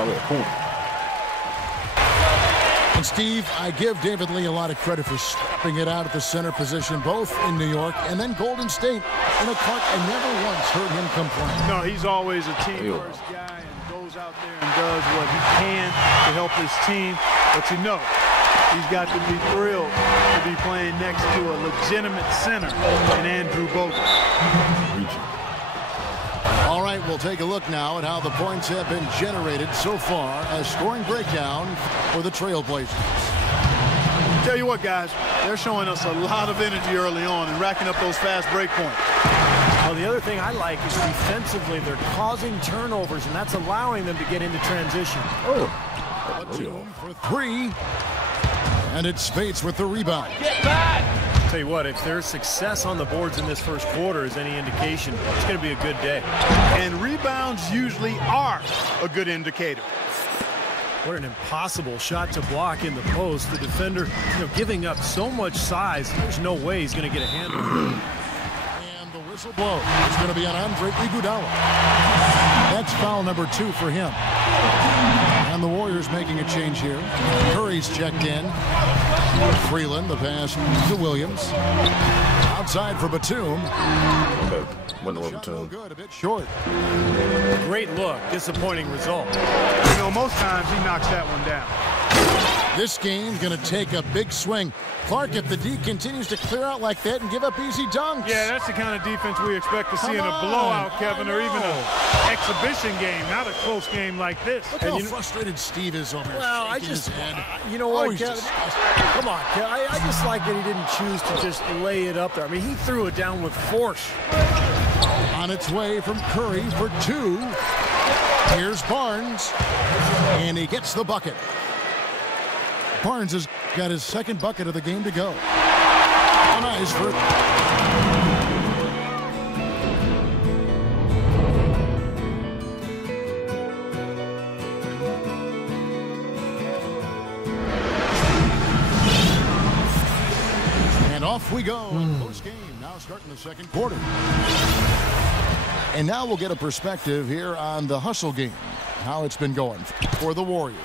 And Steve, I give David Lee a lot of credit for stepping it out at the center position, both in New York and then Golden State. You know, Clark, I never once heard him complain. No, he's always a team-first guy and goes out there and does what he can to help his team. But you know, he's got to be thrilled to be playing next to a legitimate center in Andrew Bogut. All right, we'll take a look now at how the points have been generated so far as scoring breakdown for the Trailblazers. Tell you what, guys, they're showing us a lot of energy early on and racking up those fast break points. Well, the other thing I like is defensively they're causing turnovers, and that's allowing them to get into transition. Batum for 3. And it's Spates with the rebound. Get back! Tell you what, if there's success on the boards in this first quarter is any indication, it's going to be a good day. And rebounds usually are a good indicator. What an impossible shot to block in the post. The defender, giving up so much size, there's no way he's going to get a handle. And the whistle blows. It's going to be on Andre Iguodala. That's foul number 2 for him. And the Warriors making a change here. Curry's checked in. Freeland, the pass to Williams. Outside for Batum. Went over Batum. Good, a bit short. Great look, disappointing result. You know, most times he knocks that one down. This game's going to take a big swing. Clark, if the D continues to clear out like that and give up easy dunks. Yeah, that's the kind of defense we expect to see in a blowout, Kevin, or even an exhibition game, not a close game like this. Look how frustrated Steve is over here. Well, I just, you know what, Kevin? Come on, Kevin. I just like that he didn't choose to just lay it up there. I mean, he threw it down with force. On its way from Curry for 2. Here's Barnes, and he gets the bucket. Barnes has got his second bucket of the game to go. Nice for... And off we go. Close game. Now starting the second quarter. And now we'll get a perspective here on the hustle game. How it's been going for the Warriors.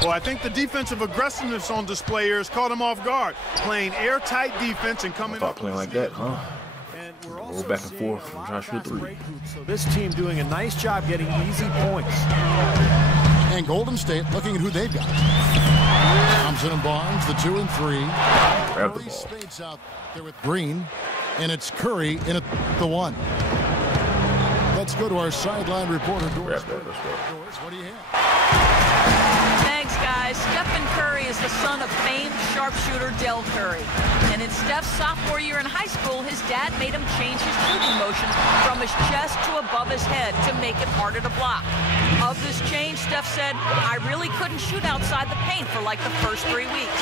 Well, I think the defensive aggressiveness on display here has caught him off guard. Playing airtight defense and coming up playing like that, huh? Roll back and forth and try to shoot 3. So this team doing a nice job getting easy points. And Golden State looking at who they've got. Thompson and Barnes, the 2 and 3. Grab the ball. Spates out there with Green, and it's Curry in at the 1. Let's go to our sideline reporter, Doris. Grab that. Let's go. Doris, what do you have? Thanks, guys, Stephen Curry is the son of famed sharpshooter Del Curry. And in Steph's sophomore year in high school, his dad made him change his shooting motion from his chest to above his head to make it harder to block. Of this change, Steph said, I really couldn't shoot outside the paint for like the first 3 weeks.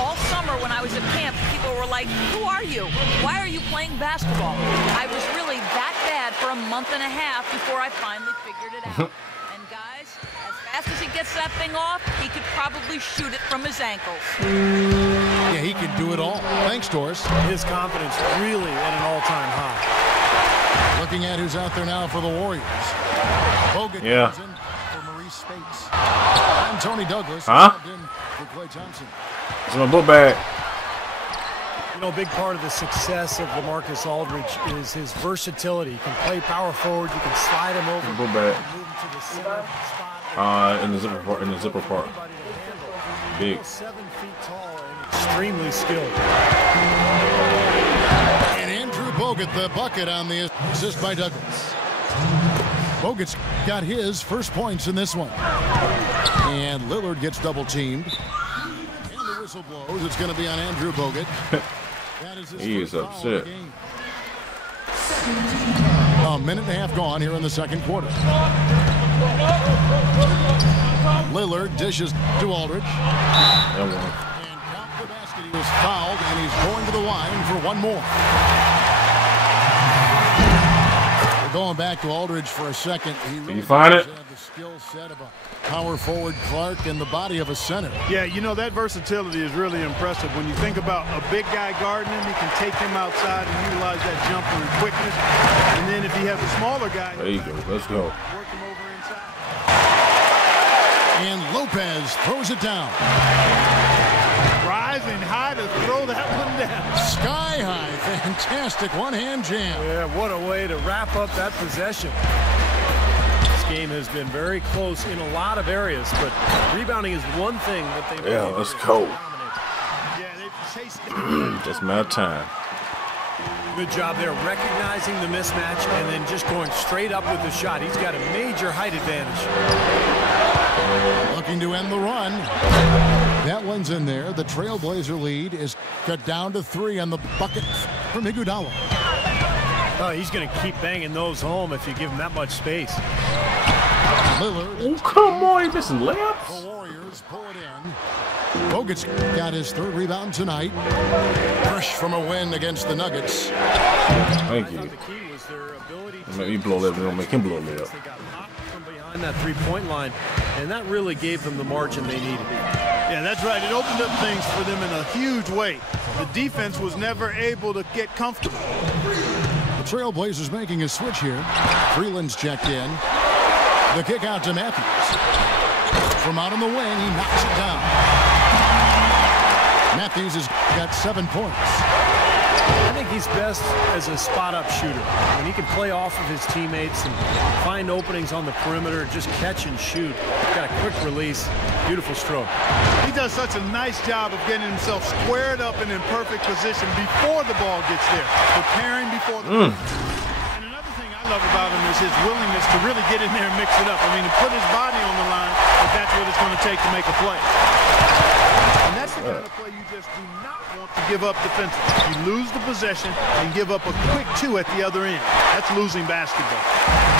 All summer when I was at camp, people were like, who are you? Why are you playing basketball? I was really that bad for a month and a half before I finally figured it out. And guys, as fast as he gets that thing off, he could probably shoot it from his ankles. Yeah, he can do it all. Thanks, Doris. His confidence really at an all-time high. Looking at who's out there now for the Warriors. Bogut comes in for Maurice Spates. And Tony Douglas comes in for Klay Thompson. It's my book bag. You know, a big part of the success of LaMarcus Aldridge is his versatility. He can play power forward. You can slide him over. Book bag. Move him to the center spot. In the zipper part. Big. 7 feet tall and extremely skilled. And Andrew Bogut, the bucket on the assist by Douglas. Bogut's got his first points in this one. And Lillard gets double teamed. And the whistle blows. It's going to be on Andrew Bogut. That is his He is first foul of upset. the game. A minute and a half gone here in the second quarter. Lillard dishes to Aldridge. That one. And count the basket. He was fouled, and he's going to the line for one more. We're going back to Aldridge for a second. He really you find it? does have the skill set of a power forward Clark and the body of a center. Yeah, you know, that versatility is really impressive. When you think about a big guy guarding him, he can take him outside and utilize that jumper and quickness. And then if he has a smaller guy, There you go. Let's go. work him over inside. And Lopez throws it down. Rising high to throw that one down. Sky high. Fantastic one-hand jam. Yeah, what a way to wrap up that possession. This game has been very close in a lot of areas, but rebounding is one thing that they Yeah, really let's did go. dominate. Yeah, they chased it. Just a matter of time. Good job there recognizing the mismatch and then just going straight up with the shot. He's got a major height advantage. Looking to end the run. That one's in there. The Trailblazer lead is cut down to 3 on the bucket from Iguodala. Oh, he's going to keep banging those home if you give him that much space. Lillard. Oh, come on. You missing The layups? Warriors pull it in. Bogut's got his 3rd rebound tonight. Fresh from a win against the Nuggets. Thank I you. thought the key was their ability to Make me blow that. Don't make him blow me up. They got knocked from behind that three-point line, and that really gave them the margin they needed. Yeah, that's right. It opened up things for them in a huge way. The defense was never able to get comfortable. The Trailblazers making a switch here. Freeland's checked in. The kick out to Matthews. From out on the wing, he knocks it down. Matthews has got 7 points. I think he's best as a spot-up shooter. When he can play off of his teammates and find openings on the perimeter, just catch and shoot. Got a quick release, beautiful stroke. He does such a nice job of getting himself squared up and in perfect position before the ball gets there, preparing before the And another thing I love about him is his willingness to really get in there and mix it up. I mean, to put his body on the line, but that's what it's going to take to make a play. And that's the kind of play you just do not want to give up defensively. You lose the possession and give up a quick 2 at the other end. That's losing basketball.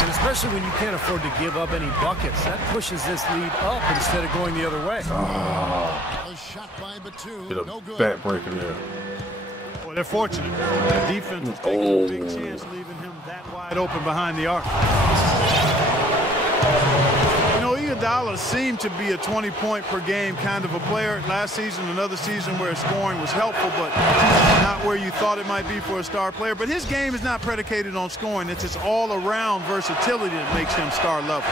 And especially when you can't afford to give up any buckets, that pushes this lead up instead of going the other way. A shot by Batum, Get a no good. back breaker there. Well, they're fortunate. The defense is taking a big chance, leaving him that wide open behind the arc. You know, Iguodala seemed to be a 20-point per game kind of a player. Last season, another season where his scoring was helpful, but not where you thought it might be for a star player. But his game is not predicated on scoring. It's his all-around versatility that makes him star level.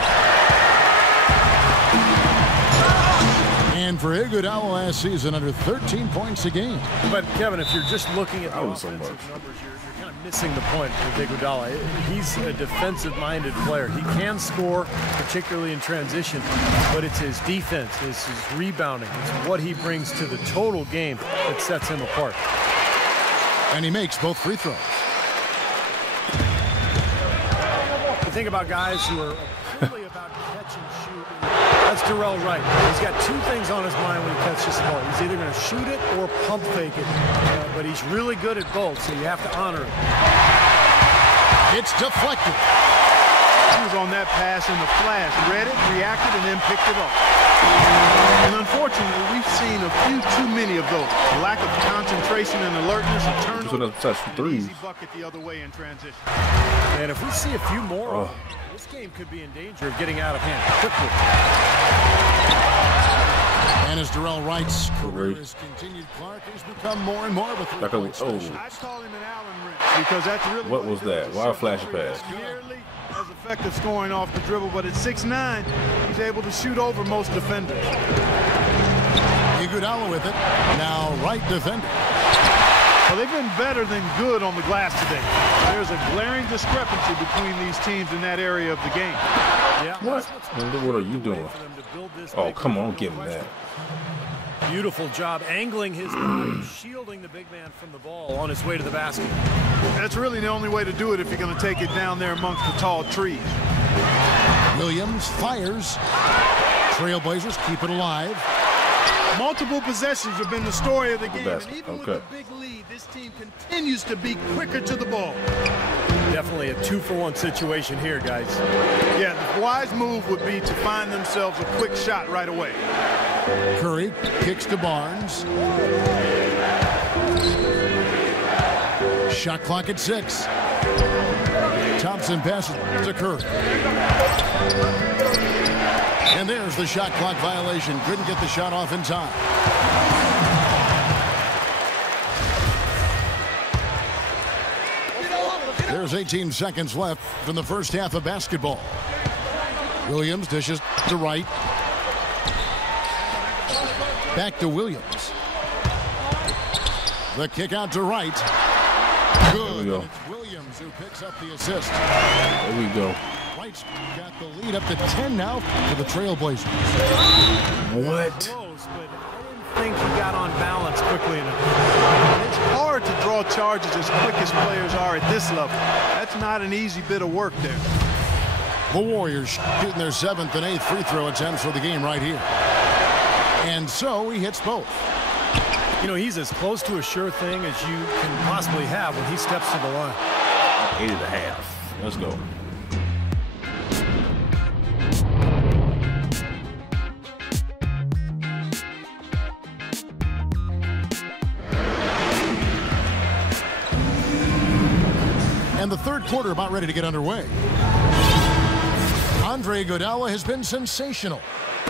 And for Iguodala last season, under 13 points a game. But, Kevin, if you're just looking at the was so offensive much. numbers, you're kind of missing the point with Iguodala. He's a defensive-minded player. He can score, particularly in transition, but it's his defense, it's his rebounding, it's what he brings to the total game that sets him apart. And he makes both free throws. The thing about guys who are purely about catch and shoot, That's Darrell Wright. He's got two things on his mind when he catches the ball. He's either going to shoot it or pump fake it. But he's really good at both, so you have to honor it. It's deflected. He was on that pass in the flash, read it, reacted, and then picked it up. And unfortunately, we've seen a few too many of those. Lack of concentration and alertness, and turnovers. Easy bucket the other way in transition. And if we see a few more, this game could be in danger of getting out of hand quickly. And as Darrell Wright's career has continued, Clark has become more and more of a three-point specialist. I'd call him an Allen wrench because that's really what was that? Why a flash pass? Nearly as effective scoring off the dribble, but at 6'9", he's able to shoot over most defenders. Iguodala with it. Now Wright defending. Well, they've been better than good on the glass today. There's a glaring discrepancy between these teams in that area of the game. Yeah. What are you doing? Oh, come on, give him that. Beautiful job angling his body, shielding the big man from the ball on his way to the basket. That's really the only way to do it if you're going to take it down there amongst the tall trees. Williams fires. Trailblazers keep it alive. Multiple possessions have been the story of the game. Basket. And even Okay. with the big lead, this team continues to be quicker to the ball. Definitely a 2-for-1 situation here, guys. Yeah, the wise move would be to find themselves a quick shot right away. Curry kicks to Barnes. Shot clock at 6. Thompson passes to Curry. And there's the shot clock violation. Couldn't get the shot off in time. There's 18 seconds left in the first half of basketball. Williams dishes to Wright. Back to Williams. The kick out to Wright. Good. Go. It's Williams who picks up the assist. There we go. Wright's got the lead up to 10 now for the Trailblazers. What? Close, but I didn't think he got on balance quickly enough. It's hard to draw charges as quick as players are at this level. That's not an easy bit of work there. The Warriors shooting their 7th and 8th free throw attempts for the game right here. And so he hits both. You know, he's as close to a sure thing as you can possibly have when he steps to the line. 8.5. Let's go. And the third quarter about ready to get underway. Andre Iguodala has been sensational.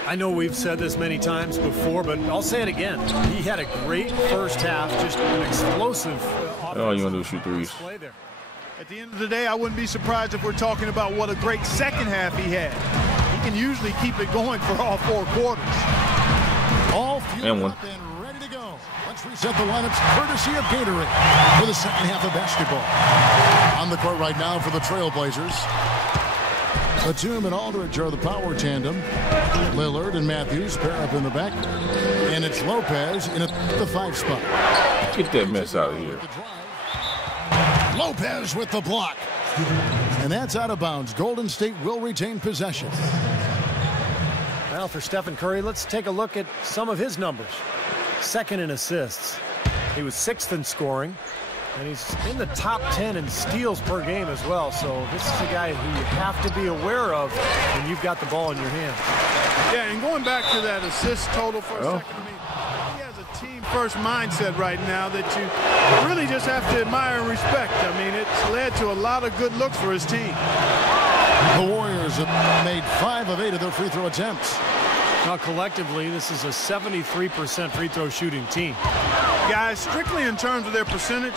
I know we've said this many times before, but I'll say it again. He had a great first half, just an explosive All you want to do is shoot threes. play there. At the end of the day, I wouldn't be surprised if we're talking about what a great second half he had. He can usually keep it going for all 4 quarters. All And fueled one. up and ready to go. Let's reset the lineups courtesy of Gatorade for the second half of basketball. On the court right now for the Trailblazers. Batum and Aldridge are the power tandem. Lillard and Matthews pair up in the back. And it's Lopez in the 5 spot. Get that mess out of here. Lopez with the block. And that's out of bounds. Golden State will retain possession. Now for Stephen Curry, let's take a look at some of his numbers. 2nd in assists. He was 6th in scoring. And he's in the top 10 in steals per game as well. So this is a guy who you have to be aware of when you've got the ball in your hands. Yeah, and going back to that assist total for a second, I mean, he has a team-first mindset right now that you really just have to admire and respect. I mean, it's led to a lot of good looks for his team. The Warriors have made 5 of 8 of their free throw attempts. Now collectively, this is a 73% free throw shooting team. Guys, strictly in terms of their percentage,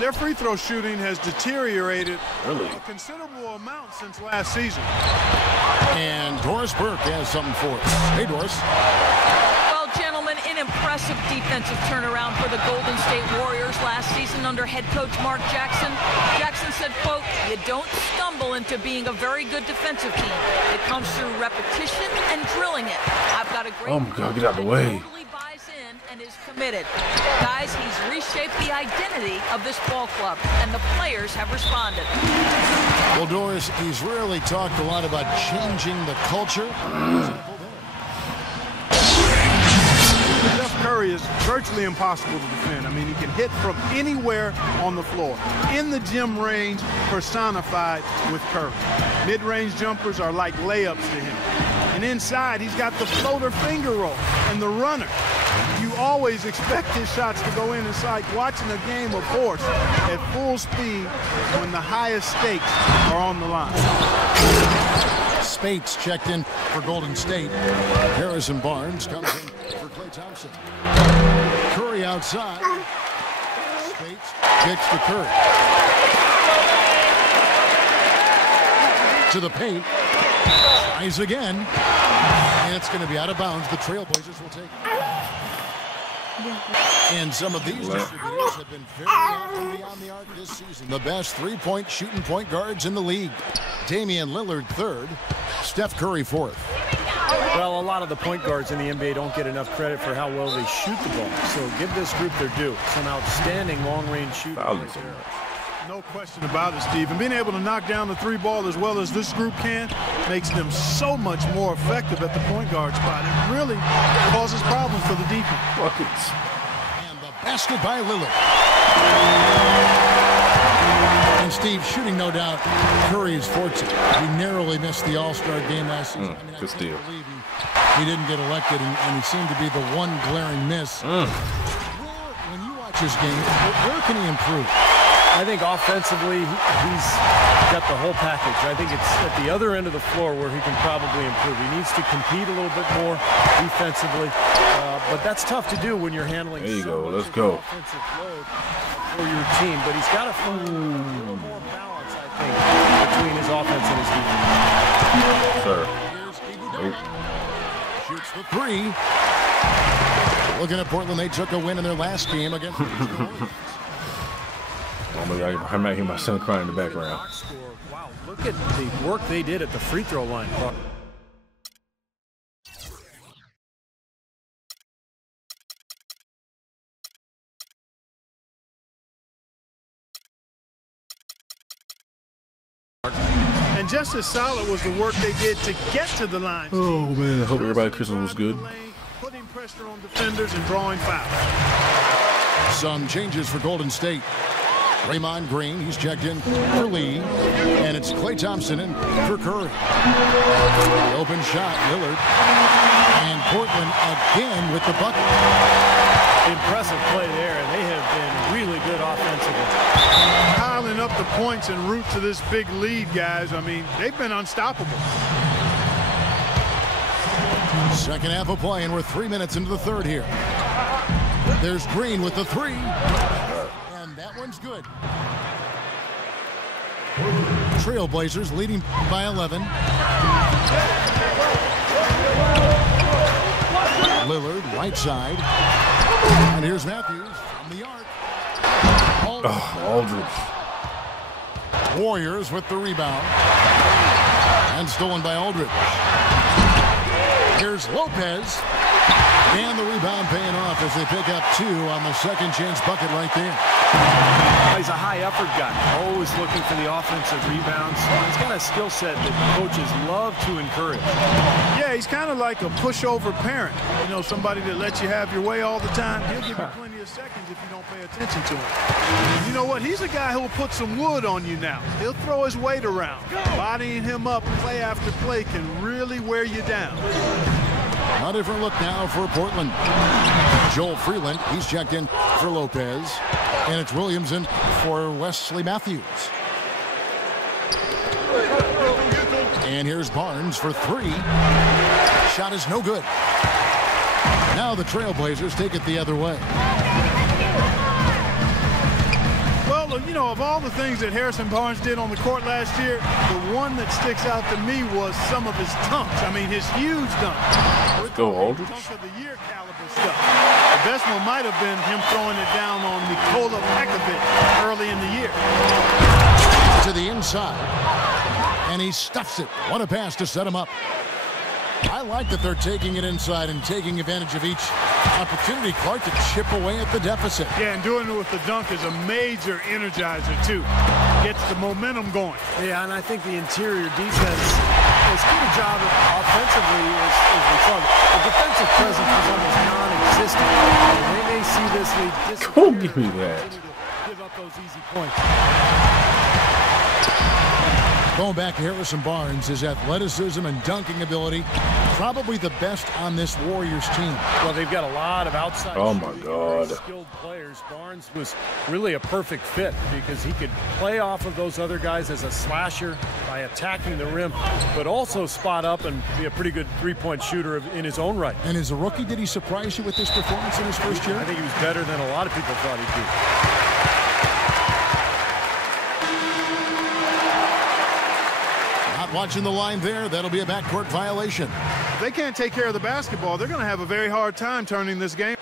their free throw shooting has deteriorated Really? a considerable amount since last season. And Doris Burke has something for us. Hey, Doris. Well, gentlemen, an impressive defensive turnaround for the Golden State Warriors last season under head coach Mark Jackson. Jackson said, quote, "You don't stumble into being a very good defensive team. It comes through repetition and drilling it. I've got a great Oh, my God, get out of the way. Totally buys in and is committed. Guys, he's reshaped the identity of this ball club, and the players have responded." Well, Doris, he's really talked a lot about changing the culture. Curry is virtually impossible to defend. I mean, he can hit from anywhere on the floor. In the gym range, personified with Curry. Mid-range jumpers are like layups to him. And inside, he's got the floater finger roll and the runner. You always expect his shots to go in. It's like watching a game of horse at full speed when the highest stakes are on the line. Spates checked in for Golden State. Harrison Barnes comes in for Klay Thompson. Curry outside. Spates kicks to Curry. To the paint. Tries again. And it's going to be out of bounds. The Trailblazers will take it. And some of these distributors have been very often beyond the arc this season. The best three-point shooting point guards in the league. Damian Lillard third, Steph Curry fourth. Well, a lot of the point guards in the NBA don't get enough credit for how well they shoot the ball. So give this group their due. Some outstanding long-range shooting. No question about it, Steve. And being able to knock down the three ball as well as this group can makes them so much more effective at the point guard spot. It really causes problems for the defense. Buckets. And the basket by Lillard. And Steve, shooting no doubt Curry's forte. He narrowly missed the All-Star game last season. I good steal. Believe he didn't get elected, and he seemed to be the one glaring miss. When you watch his game, where can he improve? I think offensively, he's got the whole package. I think it's at the other end of the floor where he can probably improve. He needs to compete a little bit more defensively, but that's tough to do when you're handling there you so go. much Let's go. offensive load for your team. But he's got to find a little more balance, I think, between his offense and his defense. Sir. Shoots the three. Looking at Portland, they took a win in their last game against the I might hear my son crying in the background. Wow, look at the work they did at the free throw line. And just as solid was the work they did to get to the line. Oh, man. I hope everybody's Christmas was good. Putting pressure on defenders and drawing fouls. Some changes for Golden State. Draymond Green, he's checked in for Lee. And it's Klay Thompson in for Curry. The open shot, Lillard. And Portland again with the bucket. Impressive play there, and they have been really good offensively. Piling up the points en route to this big lead, guys. I mean, they've been unstoppable. Second half of play, and we're 3 minutes into the third here. There's Green with the three. And that one's good. Trailblazers leading by 11. Lillard, right side. And here's Matthews from the arc. Aldridge. Warriors with the rebound. And stolen by Aldridge. Here's Lopez. And the rebound paying off as they pick up two on the second chance bucket right there. He's a high effort guy, always looking for the offensive rebounds. He's got a skill set that coaches love to encourage. Yeah, he's kind of like a pushover parent. You know, somebody that lets you have your way all the time. He'll give you plenty of seconds if you don't pay attention to him. You know what? He's a guy who will put some wood on you now. He'll throw his weight around. Bodying him up play after play can really wear you down. A different look now for Portland. Joel Freeland, he's checked in for Lopez. And it's Williamson for Wesley Matthews. And here's Barnes for three. Shot is no good. Now the Trailblazers take it the other way. Well, you know, of all the things that Harrison Barnes did on the court last year, the one that sticks out to me was some of his dunks. I mean, his huge dunk. Let's go, Aldridge. Dunk of the year caliber stuff. The best one might have been him throwing it down on Nikola Pekovic early in the year. To the inside. And he stuffs it. What a pass to set him up. I like that they're taking it inside and taking advantage of each opportunity, Clark, to chip away at the deficit. Yeah, and doing it with the dunk is a major energizer, too. Gets the momentum going. Yeah, and I think the interior defense As good a job offensively as we saw, the defensive presence was almost non-existent. They may see this lead disappear. Go give me that. Give up those easy points. Going back to Harrison Barnes, his athleticism and dunking ability, probably the best on this Warriors team. Well, they've got a lot of outside skilled players. Barnes was really a perfect fit because he could play off of those other guys as a slasher by attacking the rim, but also spot up and be a pretty good three-point shooter in his own right. And as a rookie, did he surprise you with this performance in his first year? I think he was better than a lot of people thought he'd be. Watching the line there, that'll be a backcourt violation. If they can't take care of the basketball, they're going to have a very hard time turning this game.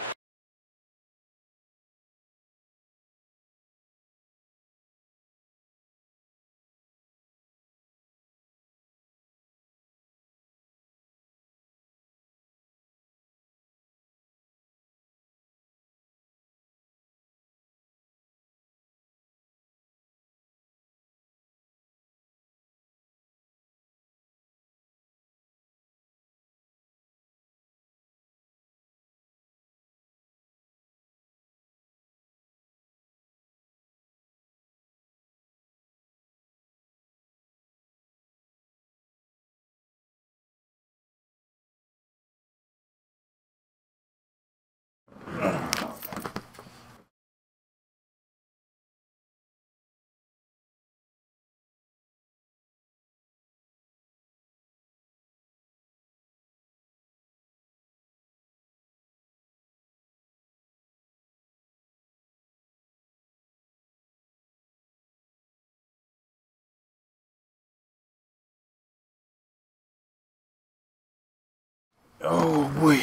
Oh boy.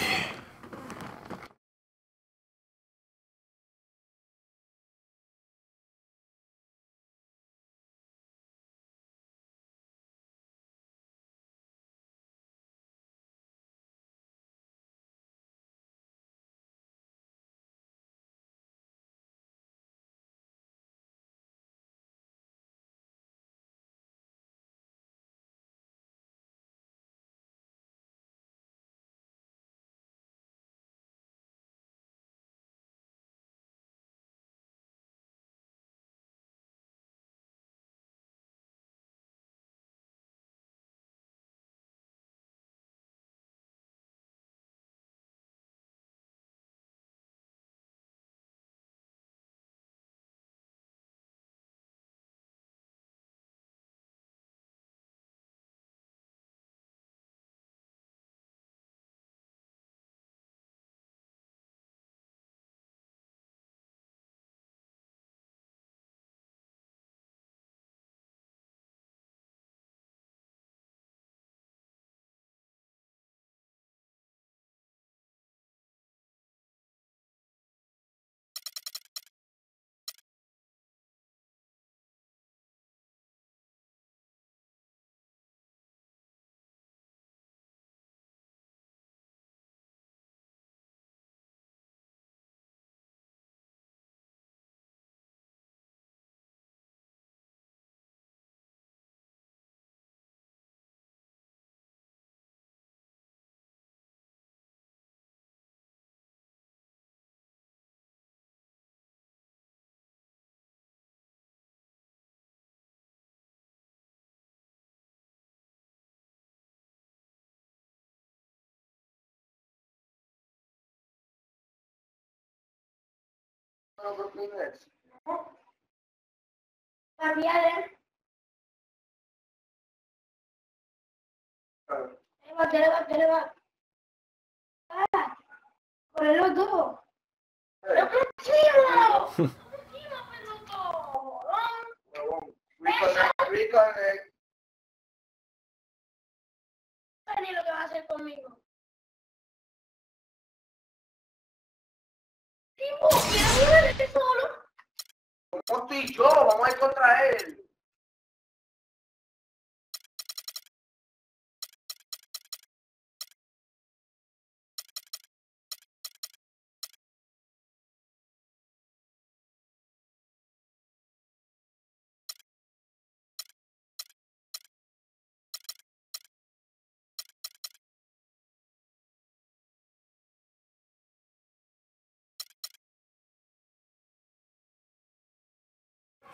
No estoy yo, vamos a ir contra él.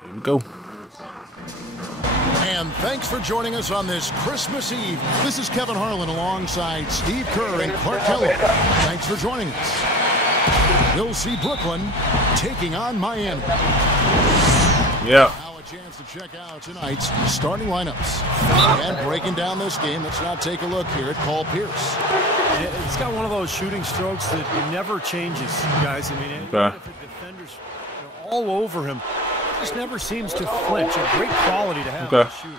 Here we go. And thanks for joining us on this Christmas Eve. This is Kevin Harlan alongside Steve Kerr and Clark Keller. Thanks for joining us. We'll see Brooklyn taking on Miami. Yeah. Now a chance to check out tonight's starting lineups. And breaking down this game, let's now take a look here at Paul Pierce. It's got one of those shooting strokes that never changes, guys. I mean, Okay. if the defenders are all over him, just never seems to flinch. A great quality to have as a shooter.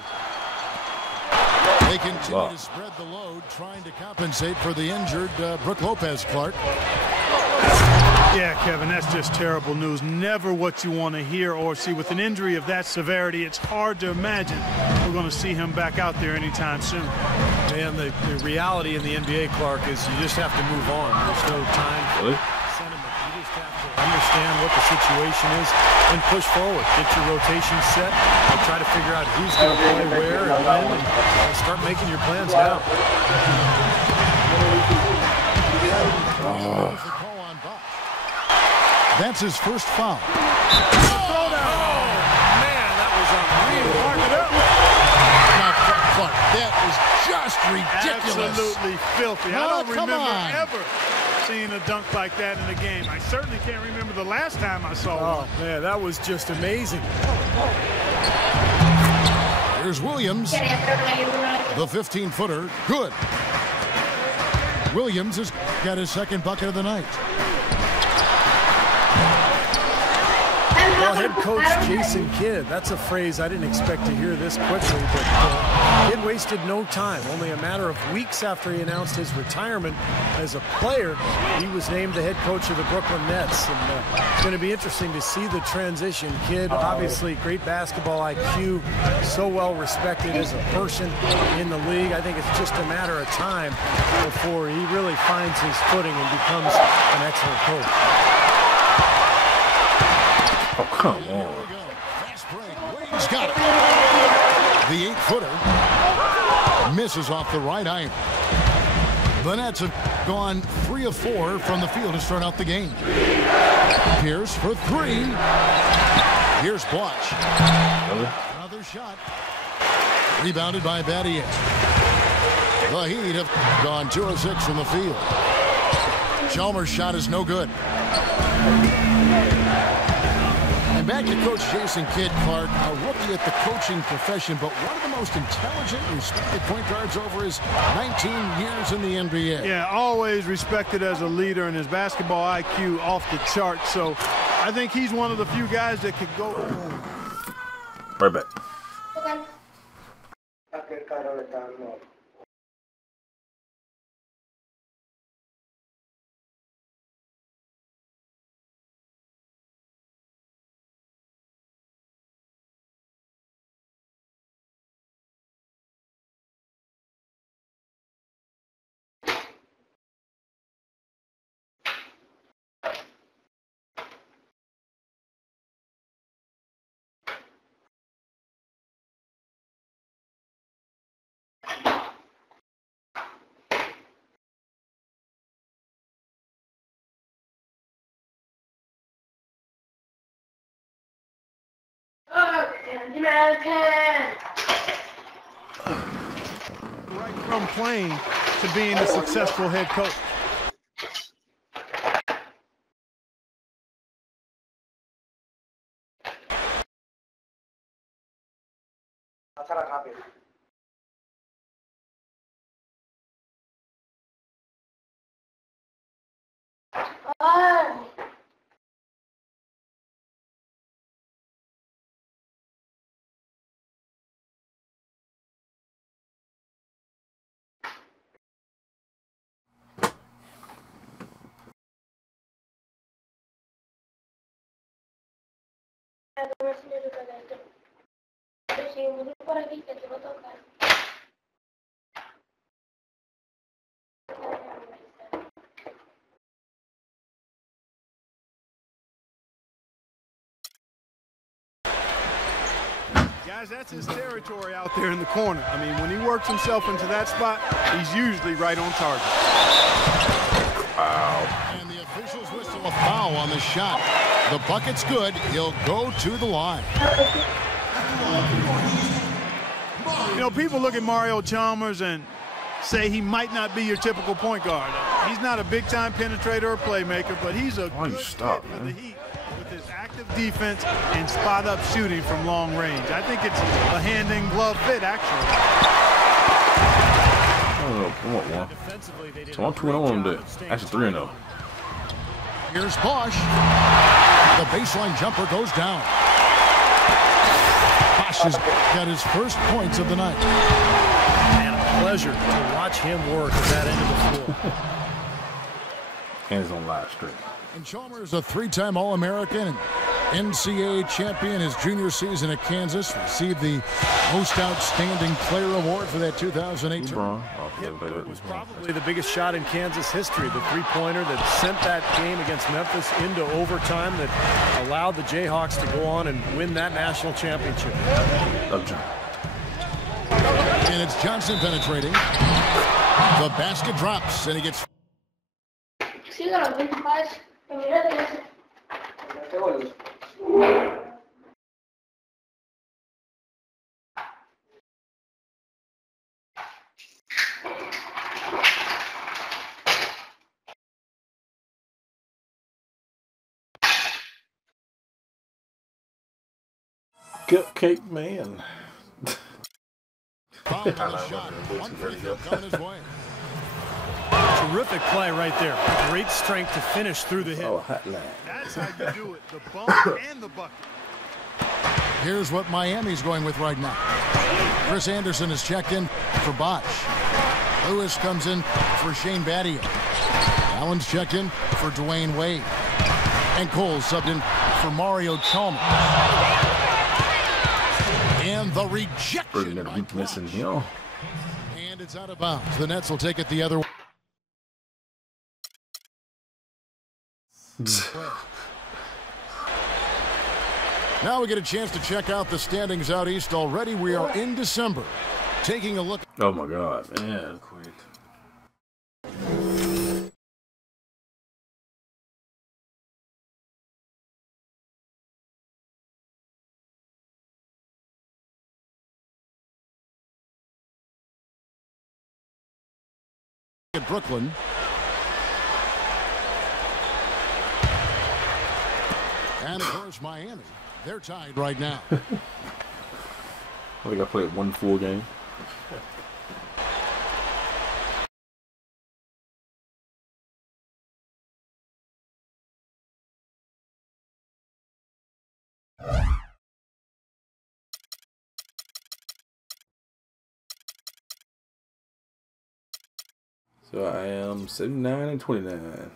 They continue to spread the load, trying to compensate for the injured Brook Lopez, Clark. Yeah, Kevin, that's just terrible news. Never what you want to hear or see. With an injury of that severity, it's hard to imagine we're going to see him back out there anytime soon. Man, the reality in the NBA, Clark, is you just have to move on. There's no time for sentiment. You just have to understand what the situation is and push forward. Get your rotation set and try to figure out who's going to play where and when, and start making your plans now. That's his first foul. Oh, man, that was unreal. Mark it up. Now, Clark, that is just ridiculous. Absolutely filthy. I don't remember ever seeing a dunk like that in a game. I certainly can't remember the last time I saw one. Oh, man, that was just amazing. Here's Williams. The 15-footer. Good. Williams has got his second bucket of the night. Well, head coach Jason Kidd, that's a phrase I didn't expect to hear this quickly, but Kidd wasted no time. Only a matter of weeks after he announced his retirement as a player, he was named the head coach of the Brooklyn Nets. And it's going to be interesting to see the transition. Kidd, obviously great basketball IQ, so well respected as a person in the league. I think it's just a matter of time before he really finds his footing and becomes an excellent coach. Oh, come on. Fast break. Williams got it. The 8-footer misses off the right iron. The Nets have gone 3 of 4 from the field to start out the game. Pierce for 3. Here's Blatch. Another shot. Rebounded by Battier. The Heat have gone 2 of 6 from the field. Chalmers' shot is no good. And back to Coach Jason Kidd, Clark, a rookie at the coaching profession, but one of the most intelligent, respected point guards over his 19 years in the NBA. Yeah, always respected as a leader, and his basketball IQ off the charts. So I think he's one of the few guys that could go. Right back. Right from playing to being a successful head coach. Guys, that's his territory out there in the corner. I mean, when he works himself into that spot, he's usually right on target. Wow. And the officials whistle a foul on the shot. The bucket's good. He'll go to the line. You know, people look at Mario Chalmers and say he might not be your typical point guard. He's not a big-time penetrator or playmaker, but he's a good fit for the Heat with his active defense and spot-up shooting from long range. I think it's a hand-in-glove fit, actually. Oh, so I'm 2-0 on that. Actually 3-0. Here's Bosch. The baseline jumper goes down. Bosch has got his first points of the night. And a pleasure to watch him work at that end of the floor. And he's on live stream. And Chalmers, a three-time All-American and NCAA champion his junior season at Kansas, received the Most Outstanding Player Award for that 2008 tournament. It was probably the biggest shot in Kansas history, the three-pointer that sent that game against Memphis into overtime that allowed the Jayhawks to go on and win that national championship. And it's Johnson penetrating. The basket drops, and he gets... Cupcake man. Terrific play right there. Great strength to finish through the hit. Oh, hot line. That's how you do it, the bump and the bucket. Here's what Miami's going with right now. Chris Anderson is checked in for Bosch. Lewis comes in for Shane Battier. Allen's checked in for Dwayne Wade. And Cole subbed in for Mario Chalmers. And the rejection. Missing, you know. And it's out of bounds. The Nets will take it the other way. Now we get a chance to check out the standings out east. Already we are in December. Taking a look. Oh my God, man. Quick. At Brooklyn. And of course Miami. They're tied right now. I think I played one full game. So I am 79 and 29.